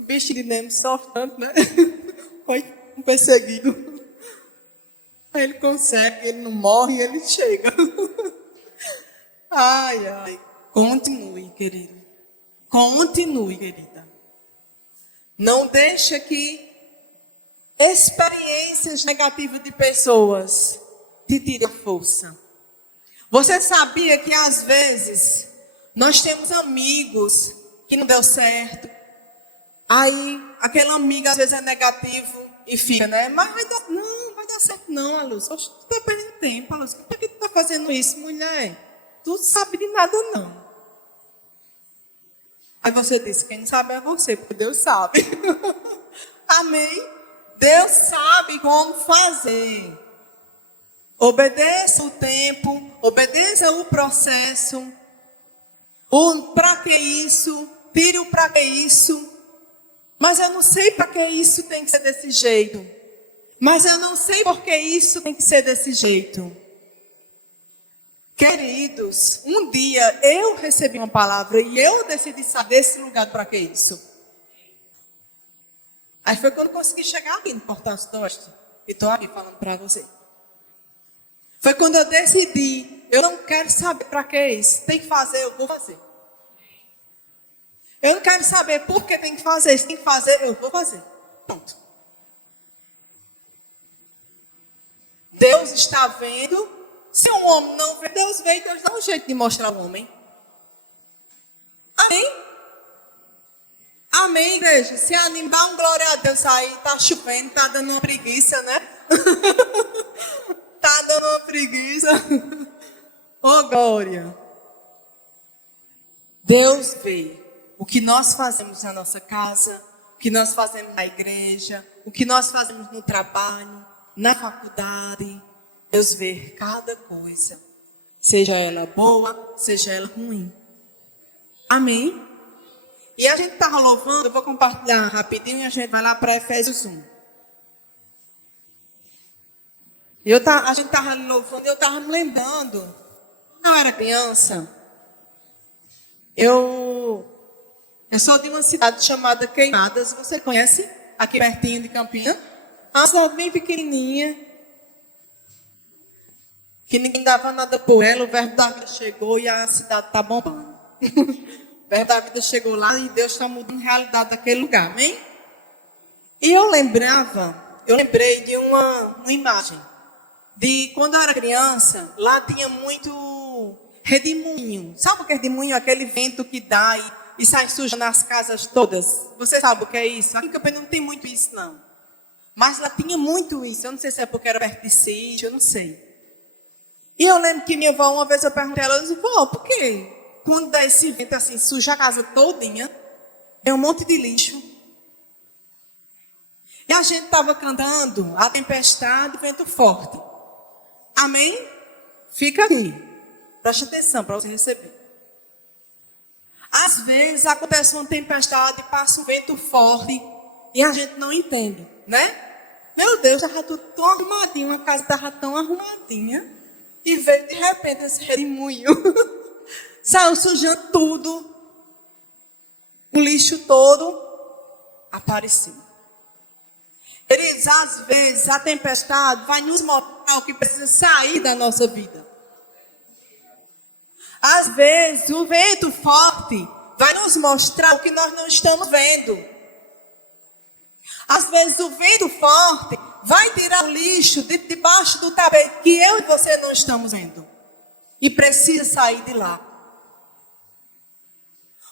o bicho de Nemo sofre tanto, né? Foi perseguido. Ele consegue, ele não morre, ele chega. Ai, ai. Continue, querido. Continue, querida. Não deixe que experiências negativas de pessoas te tire a força. Você sabia que às vezes nós temos amigos que não deu certo. Aí aquele amigo às vezes é negativo e fica, né? Mas não vai dar certo não, Aluz. Tu está perdendo tempo, Aluz. Por que tu está fazendo isso, mulher? Tu sabe de nada não. Aí você disse, quem não sabe é você, porque Deus sabe. Amém? Deus sabe como fazer. Obedeça o tempo, obedeça o processo. O para que isso, tire o para que isso. Mas eu não sei para que isso tem que ser desse jeito. Mas eu não sei por que isso tem que ser desse jeito. Queridos, um dia eu recebi uma palavra e eu decidi sair desse lugar para que isso. Aí foi quando eu consegui chegar aqui no Portal Oeste. E estou aqui falando para você. Foi quando eu decidi, eu não quero saber para que isso. Tem que fazer, eu vou fazer. Eu não quero saber por que tem que fazer. Se tem que fazer, eu vou fazer. Pronto. Deus está vendo. Se um homem não vê, Deus vê e Deus dá um jeito de mostrar ao homem. Amém? Amém, igreja? Se animar um glória a Deus aí, tá chovendo, tá dando uma preguiça, né? Tá dando uma preguiça. Oh, glória. Deus vê o que nós fazemos na nossa casa, o que nós fazemos na igreja, o que nós fazemos no trabalho, na faculdade. Deus vê cada coisa, seja ela boa, seja ela ruim. Amém? E a gente estava louvando, eu vou compartilhar rapidinho e a gente vai lá para Efésios 1. A gente estava louvando e eu estava me lembrando, quando eu era criança, eu sou de uma cidade chamada Queimadas, você conhece? Aqui pertinho de Campinas. Uma cidade bem pequenininha, que ninguém dava nada por ela, o verbo da vida chegou e a cidade está bombando. O verbo da vida chegou lá e Deus está mudando a realidade daquele lugar, amém? E eu lembrei de uma imagem, de quando eu era criança, lá tinha muito redemoinho. Sabe o que é redemoinho? Aquele vento que dá e sai sujo nas casas todas. Você sabe o que é isso? Aqui em Campinas não tem muito isso, não. Mas lá tinha muito isso. Eu não sei se é porque era perto de sítio, eu não sei. E eu lembro que minha avó, uma vez eu perguntei a ela, eu disse, vó, por quê? Quando dá esse vento assim, suja a casa todinha, tem um monte de lixo. E a gente estava cantando a tempestade, vento forte. Amém? Fica aqui. Preste atenção para você receber. Às vezes acontece uma tempestade, passa um vento forte e a gente não entende, né? Meu Deus, estava tudo tão arrumadinho, a casa estava tão arrumadinha. E veio de repente esse redemoinho. Saiu sujando tudo. O lixo todo apareceu. Queridos, às vezes a tempestade vai nos mostrar o que precisa sair da nossa vida. Às vezes o vento forte vai nos mostrar o que nós não estamos vendo. Às vezes o vento forte vai tirar o lixo de debaixo do tapete que eu e você não estamos vendo. E precisa sair de lá.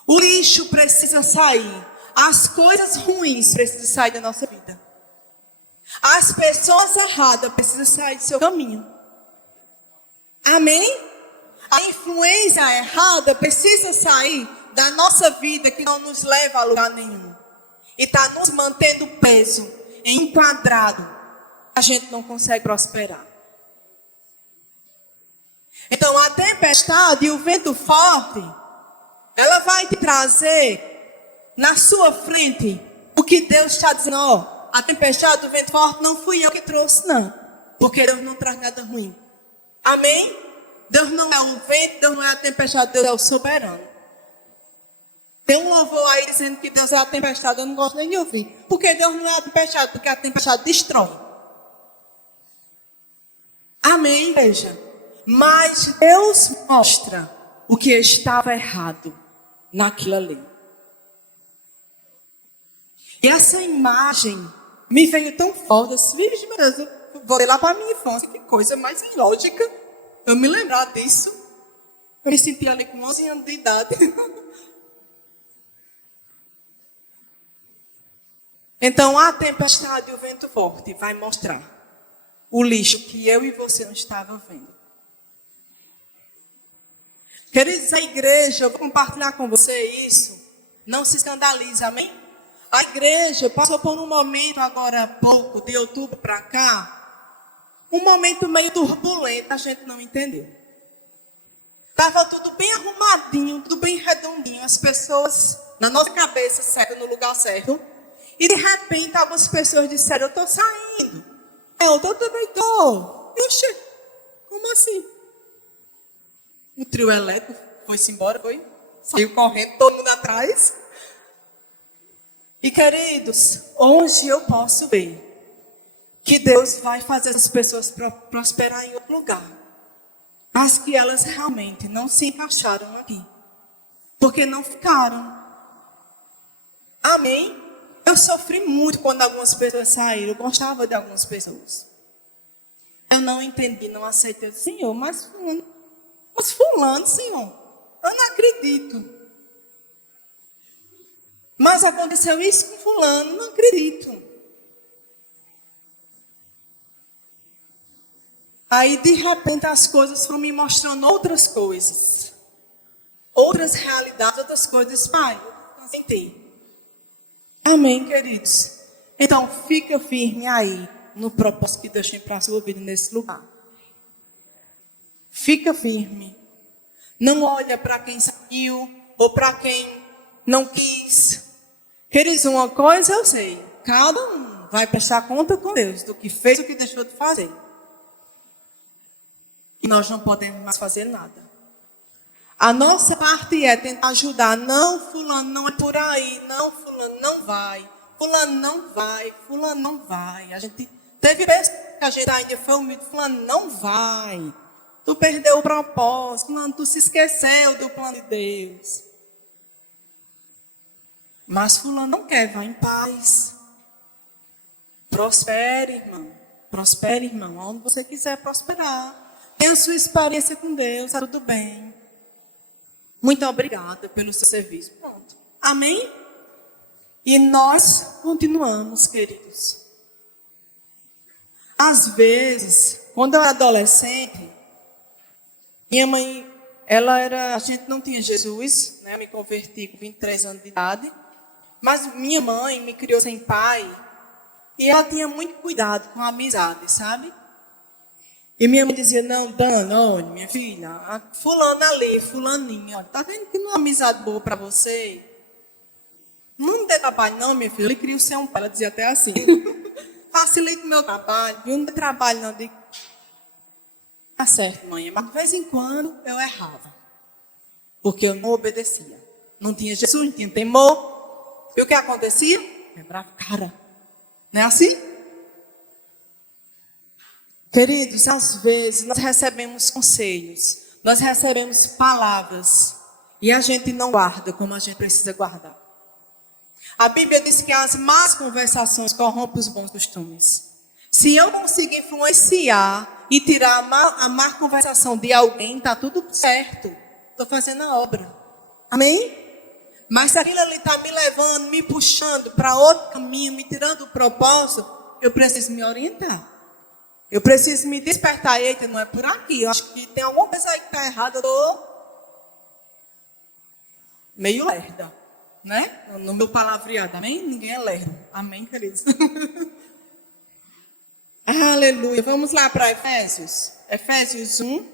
O lixo precisa sair. As coisas ruins precisam sair da nossa vida. As pessoas erradas precisam sair do seu caminho. Amém? A influência errada precisa sair da nossa vida, que não nos leva a lugar nenhum. E está nos mantendo preso, enquadrado. A gente não consegue prosperar. Então a tempestade e o vento forte, ela vai te trazer na sua frente o que Deus está dizendo. Ó, a tempestade e o vento forte não fui eu que trouxe, não. Porque Deus não traz nada ruim. Amém? Deus não é o vento, Deus não é a tempestade, Deus é o soberano. Tem um louvor aí dizendo que Deus é a tempestade, eu não gosto nem de ouvir. Porque Deus não é a tempestade, porque a tempestade destrói. Amém, igreja? Mas Deus mostra o que estava errado naquilo ali. E essa imagem me veio tão forte, assim, meu Deus, voltei lá para a minha infância, que coisa mais ilógica. Eu me lembrar disso. Eu me senti ali com 11 anos de idade. Então, a tempestade e o vento forte vai mostrar o lixo que eu e você não estavam vendo. Queridos, a igreja, eu vou compartilhar com você isso. Não se escandalize, amém? A igreja passou por um momento agora há pouco, de outubro para cá, um momento meio turbulento, a gente não entendeu. Estava tudo bem arrumadinho, tudo bem redondinho, as pessoas na nossa cabeça certa, no lugar certo. E de repente algumas pessoas disseram, eu estou saindo. Eu também estou. Ixi, como assim? O trio elétrico foi-se embora, foi? Saiu correndo, todo mundo atrás. E queridos, hoje eu posso ver que Deus vai fazer as pessoas prosperar em outro lugar. Mas que elas realmente não se encaixaram aqui. Porque não ficaram. Amém? Eu sofri muito quando algumas pessoas saíram. Eu gostava de algumas pessoas. Eu não entendi, não aceitei. Senhor, mas fulano, Senhor, eu não acredito. Mas aconteceu isso com fulano, não acredito. Aí, de repente, as coisas foram me mostrando outras coisas. Outras realidades, outras coisas. Pai, eu não sentei. Amém, queridos? Então, fica firme aí, no propósito que Deus tem para a sua vida nesse lugar. Fica firme. Não olha para quem saiu, ou para quem não quis. Queridos, uma coisa eu sei. Cada um vai prestar conta com Deus do que fez, do que deixou de fazer. E nós não podemos mais fazer nada. A nossa parte é tentar ajudar. Não, fulano, não é por aí. Não, fulano, não vai. Fulano, não vai. Fulano, não vai. A gente teve vezes que a gente ainda foi humilde. Fulano, não vai. Tu perdeu o propósito. Fulano, tu se esqueceu do plano de Deus. Mas fulano não quer, vai em paz. Prospere, irmão. Prospere, irmão. Onde você quiser prosperar. Tenha a sua experiência com Deus, tá tudo bem. Muito obrigada pelo seu serviço. Pronto. Amém? E nós continuamos, queridos. Às vezes, quando eu era adolescente, minha mãe, a gente não tinha Jesus, né? Eu me converti com 23 anos de idade. Mas minha mãe me criou sem pai. E ela tinha muito cuidado com a amizade, sabe? E minha mãe dizia, não, Dana, minha filha, a fulana ali, fulaninha, tá vendo que não é uma amizade boa para você? Não dê trabalho não, minha filha, ele queria ser um pai, ela dizia até assim. Facilita o meu trabalho, viu? Não dê trabalho não, digo, tá certo, mãe, mas de vez em quando eu errava. Porque eu não obedecia. Não tinha Jesus, não tinha temor. E o que acontecia? Quebrava cara. Não é assim? Queridos, às vezes nós recebemos conselhos, nós recebemos palavras e a gente não guarda como a gente precisa guardar. A Bíblia diz que as más conversações corrompem os bons costumes. Se eu conseguir influenciar e tirar a má conversação de alguém, está tudo certo. Estou fazendo a obra. Amém? Mas se aquilo ali está me levando, me puxando para outro caminho, me tirando do propósito, eu preciso me orientar. Eu preciso me despertar. Eita, não é por aqui. Eu acho que tem alguma coisa aí que está errada. Eu estou meio lerda, né? No meu palavreado, amém? Ninguém é lerdo. Amém, queridos? Aleluia. Vamos lá para Efésios. Efésios 1.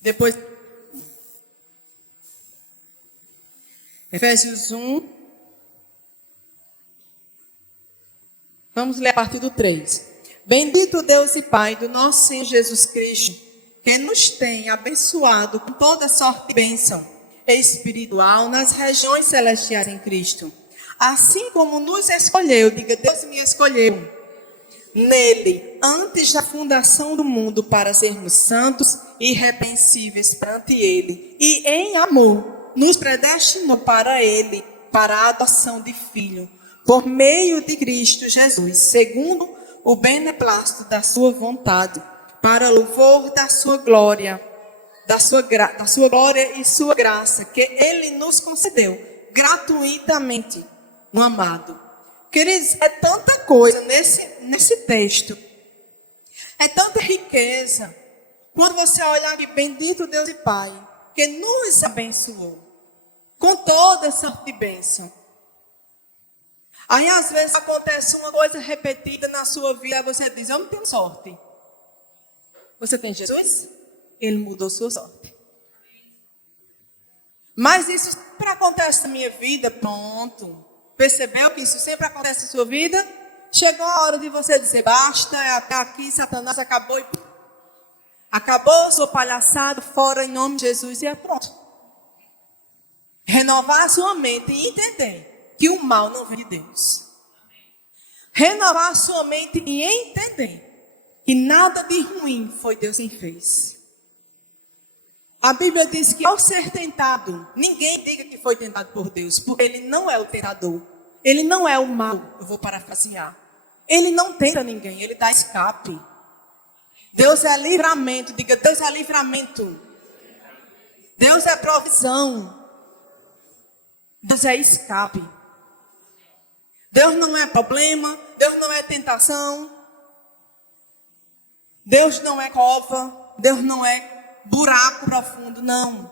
Depois... Efésios 1. Vamos ler a partir do 3. Bendito Deus e Pai do nosso Senhor Jesus Cristo, que nos tem abençoado com toda sorte de bênção espiritual nas regiões celestiais em Cristo. Assim como nos escolheu, diga, Deus me escolheu, nele, antes da fundação do mundo, para sermos santos e irrepreensíveis perante Ele. E em amor, nos predestinou para Ele, para a adoção de filho, por meio de Cristo Jesus, segundo o beneplácito da sua vontade, para louvor da sua glória, da sua glória e sua graça, que Ele nos concedeu gratuitamente no amado. Queridos, é tanta coisa nesse texto, é tanta riqueza. Quando você olhar aqui, bendito Deus e Pai, que nos abençoou com toda sorte de bênção. Aí às vezes acontece uma coisa repetida na sua vida, aí você diz, eu não tenho sorte. Você tem Jesus? Ele mudou sua sorte. Mas isso sempre acontece na minha vida, pronto. Percebeu que isso sempre acontece na sua vida? Chegou a hora de você dizer, basta, até aqui, Satanás acabou e... Acabou sua palhaçada, fora em nome de Jesus e é pronto. Renovar a sua mente e entender que o mal não vem de Deus. Renovar a sua mente e entender que nada de ruim foi Deus quem fez. A Bíblia diz que ao ser tentado, ninguém diga que foi tentado por Deus, porque Ele não é o tentador. Ele não é o mal, eu vou parafrasear. Ele não tenta ninguém, Ele dá escape. Deus é livramento, diga, Deus é livramento. Deus é provisão. Deus é escape. Deus não é problema, Deus não é tentação. Deus não é cova, Deus não é buraco profundo, não.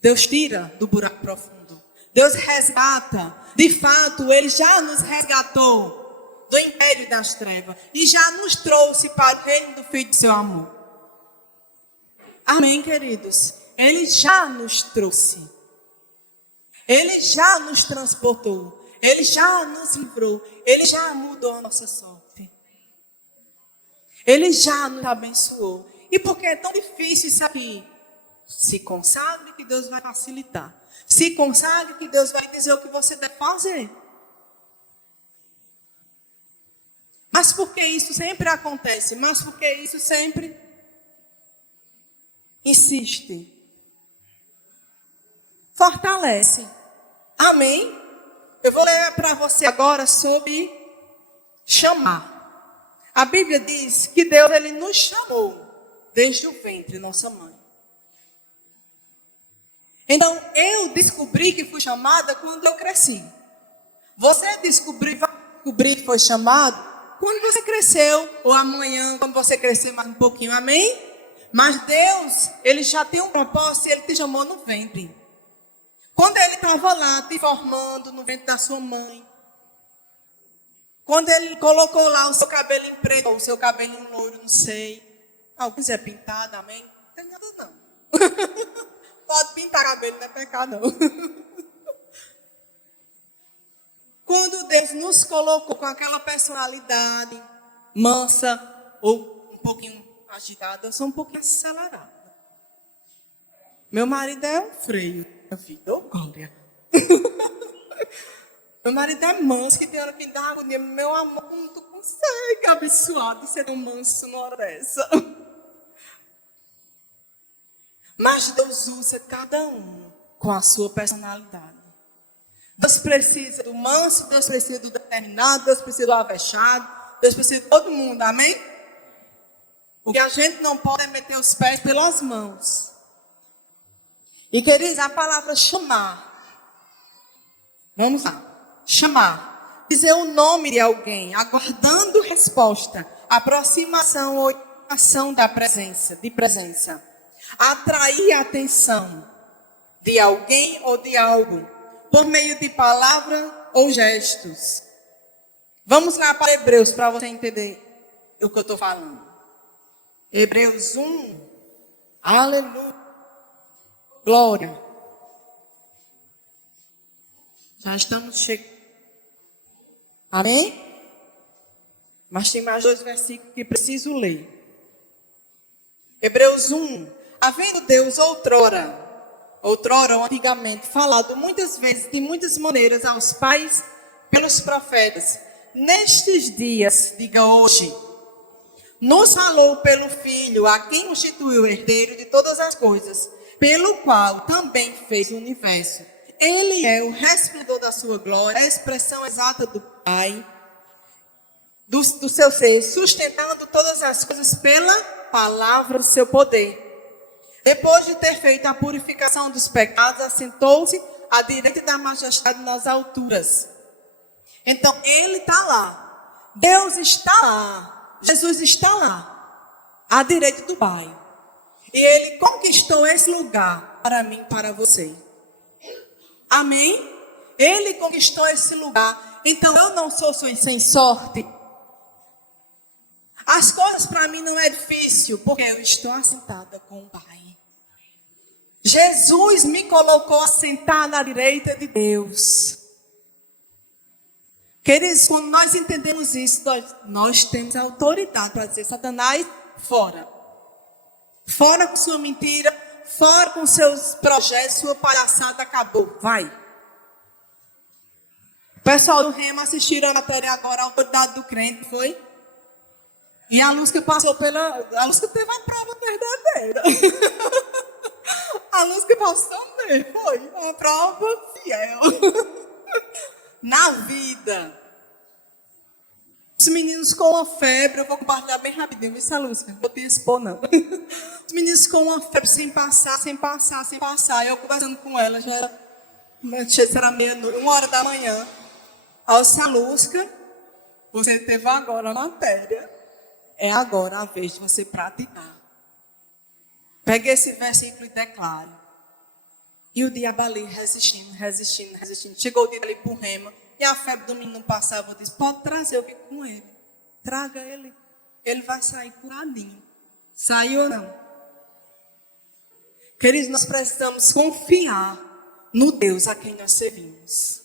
Deus tira do buraco profundo. Deus resgata. De fato, Ele já nos resgatou do império das trevas e já nos trouxe para o reino do Filho do seu amor. Amém, queridos? Ele já nos trouxe. Ele já nos transportou. Ele já nos livrou. Ele já mudou a nossa sorte. Ele já nos abençoou. E por que é tão difícil isso aqui? Se consagre que Deus vai facilitar. Se consagre que Deus vai dizer o que você deve fazer. Mas por que isso sempre acontece? Mas por que isso sempre insiste? Fortalece. Amém? Eu vou ler para você agora sobre chamar. A Bíblia diz que Deus ele nos chamou desde o ventre, nossa mãe. Então, eu descobri que fui chamada quando eu cresci. Você descobriu que foi chamado quando você cresceu, ou amanhã, quando você crescer mais um pouquinho, amém? Mas Deus, Ele já tem um propósito e Ele te chamou no ventre. Quando Ele estava lá, te formando no ventre da sua mãe. Quando Ele colocou lá o seu cabelo em preto, ou o seu cabelo em louro, não sei. Alguns é pintado, amém? Não tem nada não. Pode pintar cabelo, não é pecado não. Quando Deus nos colocou com aquela personalidade mansa ou um pouquinho agitada, eu sou um pouquinho acelerada. Meu marido é um freio da vida, ô glória. Meu marido é manso, que tem hora que dá agonia. Meu amor, como tu consegue, abençoado, ser tão manso na hora dessa? Mas Deus usa cada um com a sua personalidade. Deus precisa do manso, Deus precisa do determinado, Deus precisa do avexado, Deus precisa de todo mundo, amém? O que a gente não pode é meter os pés pelas mãos. E queridos, a palavra chamar. Vamos lá. Chamar. Dizer o nome de alguém, aguardando resposta, aproximação ou ação da presença, de presença. Atrair a atenção de alguém ou de algo. Por meio de palavra ou gestos. Vamos lá para Hebreus, para você entender o que eu estou falando. Hebreus 1. Aleluia. Glória. Já estamos chegando. Amém? Mas tem mais 2 versículos que preciso ler. Hebreus 1. Havendo Deus outrora ou antigamente, falado muitas vezes, de muitas maneiras aos pais pelos profetas. Nestes dias, diga hoje, nos falou pelo Filho, a quem constituiu herdeiro de todas as coisas, pelo qual também fez o universo. Ele é o resplendor da sua glória, a expressão exata do Pai, do seu ser, sustentando todas as coisas pela palavra do seu poder. Depois de ter feito a purificação dos pecados, assentou-se à direita da majestade nas alturas. Então, ele está lá. Deus está lá. Jesus está lá, à direita do Pai. E ele conquistou esse lugar para mim, para você. Amém? Ele conquistou esse lugar. Então, eu não sou sem sorte. As coisas para mim não é difícil, porque eu estou assentada com o Pai. Jesus me colocou assentada à direita de Deus. Queridos, quando nós entendemos isso, nós temos autoridade para dizer: Satanás, fora. Fora com sua mentira, fora com seus projetos, sua palhaçada, acabou. Vai. O pessoal do Rema assistiram a matéria agora, a autoridade do crente, foi? E a Lúcia passou a Lúcia teve a prova verdadeira. A Lúcia passou também, foi uma prova fiel. Na vida. Os meninos com uma febre, eu vou compartilhar bem rapidinho, viu, Lúcia? Não vou te expor, não. Os meninos com uma febre sem passar. Eu conversando com ela, já era meia-noite, 1h da manhã. A Lúcia, você teve agora a matéria. É agora a vez de você praticar. Pegue esse versículo e declare. E o diabo ali resistindo. Chegou o dia ali para o Rema. E a febre do menino passava. Eu disse: pode trazer o que com ele. Traga ele. Ele vai sair curadinho. Saiu ou não? Queridos, nós precisamos confiar no Deus a quem nós servimos.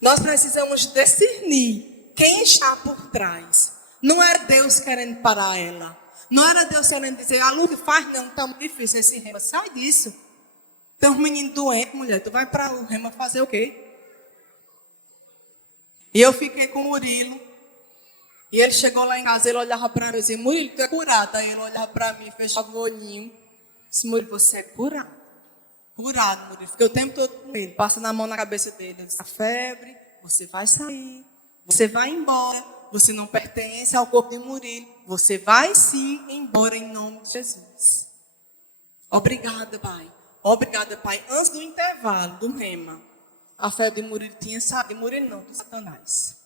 Nós precisamos discernir quem está por trás. Não era Deus querendo parar ela. Não era Deus querendo dizer: Lu, que faz não, está muito difícil esse Rema. Sai disso. Tem um menino doente, mulher. Tu vai para o Rema fazer o quê? E eu fiquei com o Murilo. E ele chegou lá em casa, ele olhava para mim e dizia: Murilo, tu é curado. Aí ele olhava para mim, fechava o olhinho. Disse: Murilo, você é curado. Curado, Murilo. Fiquei o tempo todo com ele. Passa na mão na cabeça dele. Ele disse: a febre, você vai sair. Você vai embora. Você não pertence ao corpo de Murilo. Você vai sim embora em nome de Jesus. Obrigada, Pai. Obrigada, Pai. Antes do intervalo do Rema, a febre de Murilo tinha saído. De Murilo não, do Satanás.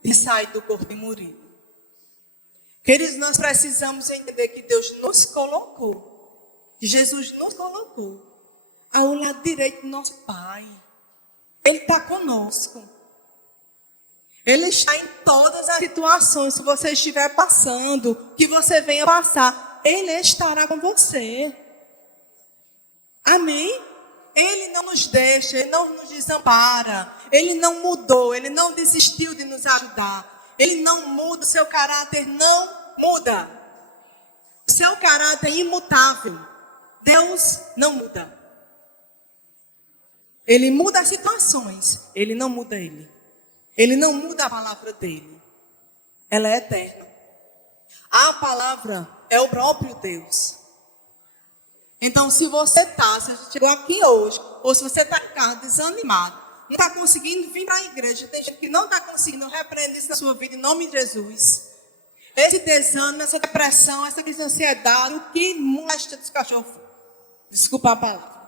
Tinha saído do corpo de Murilo. Queridos, nós precisamos entender que Deus nos colocou. Que Jesus nos colocou ao lado direito do nosso Pai. Ele está conosco. Ele está em todas as situações. Se você estiver passando, que você venha passar, Ele estará com você. Amém? Ele não nos deixa, Ele não nos desampara. Ele não mudou, Ele não desistiu de nos ajudar. Ele não muda, o seu caráter não muda. O seu caráter é imutável. Deus não muda. Ele muda as situações, Ele não muda Ele. Ele não muda a palavra dele. Ela é eterna. A palavra é o próprio Deus. Então, se você chegou aqui hoje, ou se você está em casa desanimado, não está conseguindo vir para a igreja, tem gente que não está conseguindo, eu repreendo isso na sua vida em nome de Jesus. Esse desânimo, essa depressão, essa crise de ansiedade, o que molesta dos cachorros, desculpa a palavra.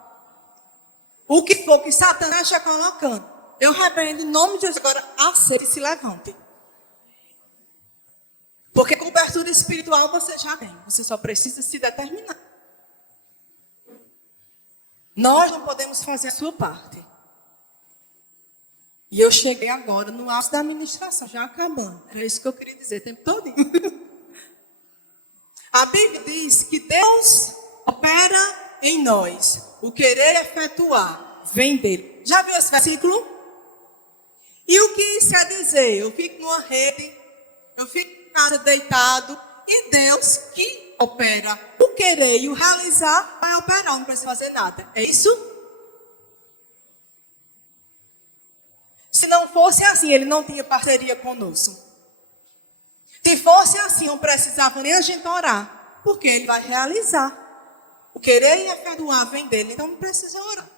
O que for que Satanás está colocando, eu repreendo em nome de Jesus. Agora, aceite e se levante. Porque cobertura espiritual você já tem. Você só precisa se determinar. Nós não podemos fazer a sua parte. E eu cheguei agora no auge da administração, já acabando. Era isso que eu queria dizer o tempo todo. A Bíblia diz que Deus opera em nós. O querer efetuar vem dele. Já viu esse versículo? E o que isso quer dizer? Eu fico numa rede, eu fico em casa deitado, e Deus que opera o querer e o realizar vai operar, não precisa fazer nada. É isso? Se não fosse assim, Ele não tinha parceria conosco. Se fosse assim, não precisava nem a gente orar, porque Ele vai realizar. O querer e efetuar vem dele, então não precisa orar.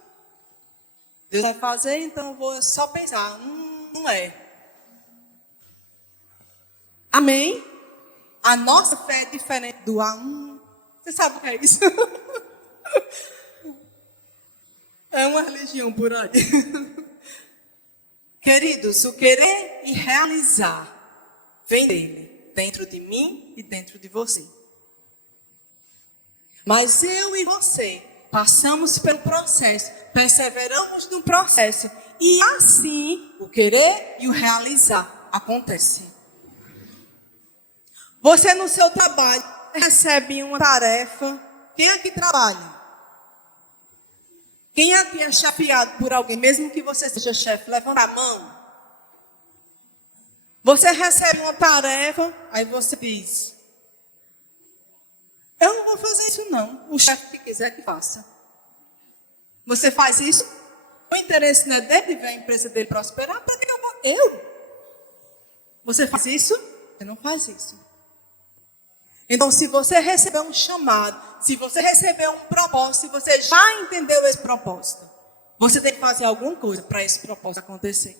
Deus vai fazer, então eu vou só pensar, não é. Amém? A nossa fé é diferente do Você sabe o que é isso? É uma religião por aí. Queridos, o querer e realizar vem dele, dentro de mim e dentro de você. Mas eu e você passamos pelo processo, perseveramos no processo e assim o querer e o realizar acontecem. Você no seu trabalho recebe uma tarefa. Quem aqui trabalha? Quem aqui é chefiado por alguém, mesmo que você seja chefe, levanta a mão. Você recebe uma tarefa, aí você diz: eu não vou fazer isso não, o chefe que quiser que faça. Você faz isso? O interesse não é dele de ver a empresa dele prosperar, para que eu vou? Você faz isso? Você não faz isso. Então, se você receber um chamado, se você receber um propósito, se você já entendeu esse propósito, você tem que fazer alguma coisa para esse propósito acontecer.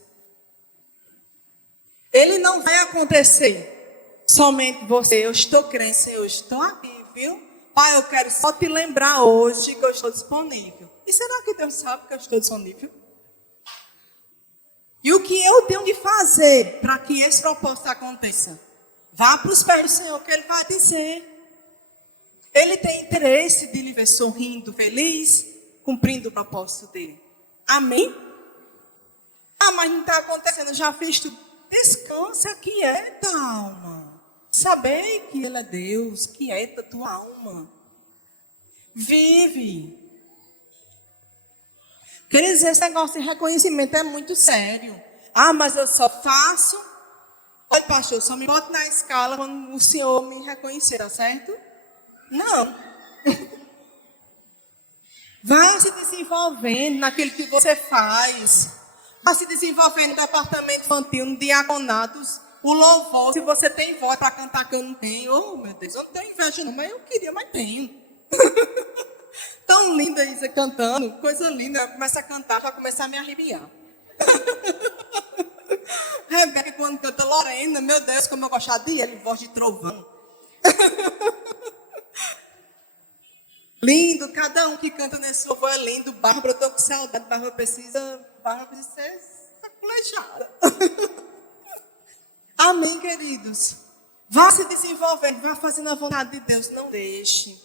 Ele não vai acontecer somente você. Eu estou crendo, Senhor, eu estou aqui, viu? Pai, eu quero só te lembrar hoje que eu estou disponível. E será que Deus sabe que eu estou disponível? E o que eu tenho que fazer para que esse propósito aconteça? Vá para os pés do Senhor, que Ele vai dizer. Ele tem interesse de lhe ver sorrindo, feliz, cumprindo o propósito dele. Amém? Mas não está acontecendo, eu já fiz tudo. Descansa, quieta, alma. Saber que Ele é Deus, quieta tua alma. Vive. Queridos, esse negócio de reconhecimento é muito sério. Mas eu só faço. Olha, pastor, só me bote na escala quando o Senhor me reconhecer, tá certo? Não. Vá se desenvolvendo naquilo que você faz. Vá se desenvolvendo no departamento infantil, no diaconatos, o louvor. Se você tem voz para cantar que eu não tenho, oh meu Deus, eu não tenho inveja não, mas eu queria, mas tenho. Tão linda isso cantando, coisa linda. Eu começo a cantar, já começo a me arrepiar. Rebeca, quando canta Lorena, meu Deus, como eu gostava de ele, voz de trovão. Lindo, cada um que canta nesse louvor é lindo. Bárbara, eu estou com saudade. Bárbara precisa ser sacolejada. Amém, queridos? Vá se desenvolvendo, vá fazendo a vontade de Deus, não deixe.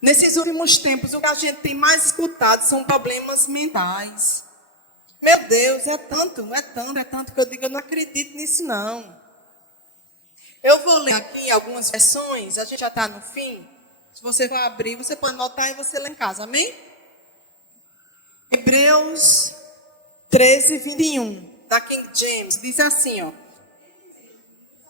Nesses últimos tempos, o que a gente tem mais escutado são problemas mentais. Meu Deus, é tanto que eu digo, eu não acredito nisso não. Eu vou ler aqui algumas versões, a gente já está no fim. Se você vai abrir, você pode anotar e você lê em casa, amém? Hebreus 13, 21, da King James, diz assim, ó.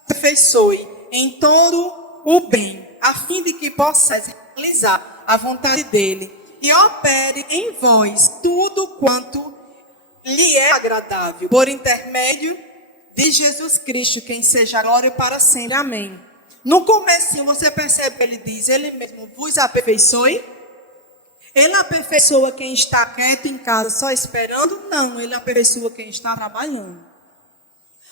Aperfeiçoe em todo o bem, a fim de que possais realizar a vontade dele e opere em vós tudo quanto lhe é agradável, por intermédio de Jesus Cristo, quem seja a glória para sempre. Amém. No comecinho, você percebe, ele diz, ele mesmo vos aperfeiçoe. Ele aperfeiçoa quem está quieto em casa, só esperando? Não, ele aperfeiçoa quem está trabalhando.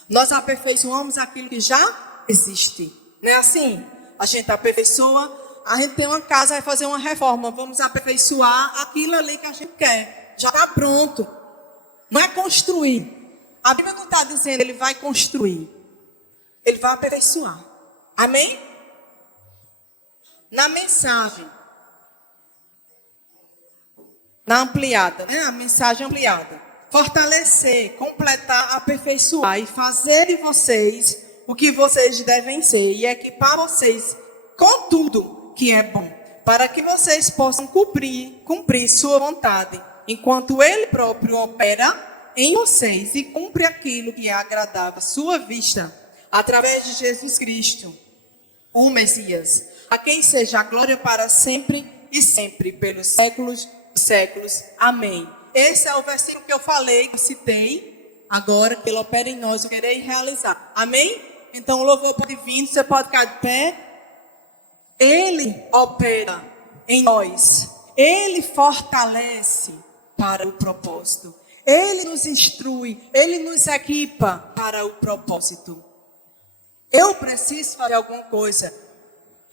Nós aperfeiçoamos aquilo que já existe. Não é assim? A gente aperfeiçoa, a gente tem uma casa, vai fazer uma reforma, vamos aperfeiçoar aquilo ali que a gente quer. Já está pronto. Não é construir. A Bíblia não está dizendo ele vai construir. Ele vai aperfeiçoar. Amém? Na mensagem. Na ampliada, né? A mensagem ampliada. Fortalecer, completar, aperfeiçoar e fazer de vocês o que vocês devem ser. E equipar vocês com tudo que é bom. Para que vocês possam cumprir sua vontade. Enquanto Ele próprio opera em vocês e cumpre aquilo que é agradável à sua vista, através de Jesus Cristo, o Messias, a quem seja a glória para sempre e sempre, pelos séculos dos séculos. Amém. Esse é o versículo que eu falei, que eu citei, agora, que Ele opera em nós, eu querer realizar. Amém? Então o louvor pode vir, você pode ficar de pé. Ele opera em nós, Ele fortalece para o propósito. Ele nos instrui, Ele nos equipa para o propósito. Eu preciso fazer alguma coisa.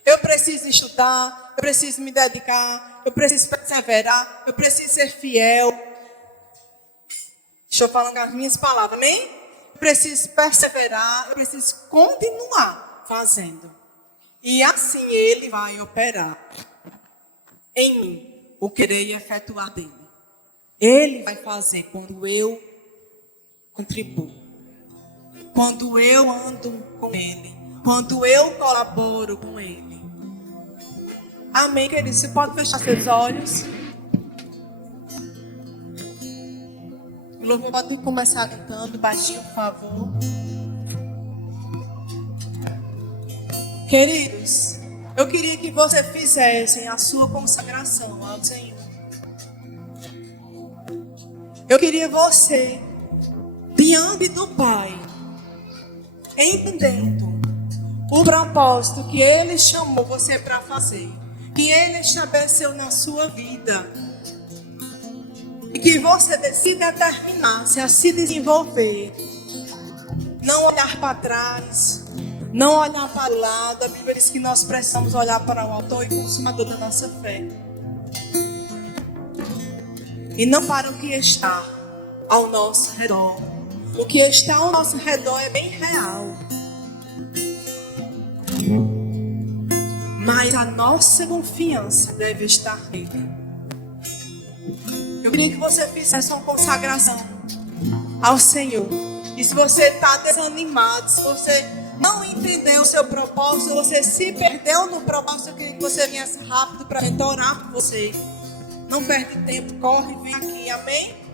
Eu preciso estudar, eu preciso me dedicar, eu preciso perseverar, eu preciso ser fiel. Estou falando com as minhas palavras, amém? Eu preciso perseverar, eu preciso continuar fazendo. E assim ele vai operar em mim o querer e efetuar dele. Ele vai fazer quando eu contribuo, quando eu ando com ele, quando eu colaboro com ele. Amém, querido? Você pode fechar seus olhos. O louvor pode começar cantando baixinho, por favor. Queridos, eu queria que você fizessem a sua consagração ao Senhor. Eu queria você, diante do Pai, entendendo o propósito que Ele chamou você para fazer, que Ele estabeleceu na sua vida, e que você se determinasse a se desenvolver, não olhar para trás, não olhar para o lado. A Bíblia diz que nós precisamos olhar para o autor e consumador da nossa fé, e não para o que está ao nosso redor. O que está ao nosso redor é bem real, mas a nossa confiança deve estar nele. Eu queria que você fizesse uma consagração ao Senhor. E se você está desanimado, se você não entendeu o seu propósito, se você se perdeu no propósito, eu queria que você viesse rápido para orar por você. Não perde tempo, corre, vem aqui, amém?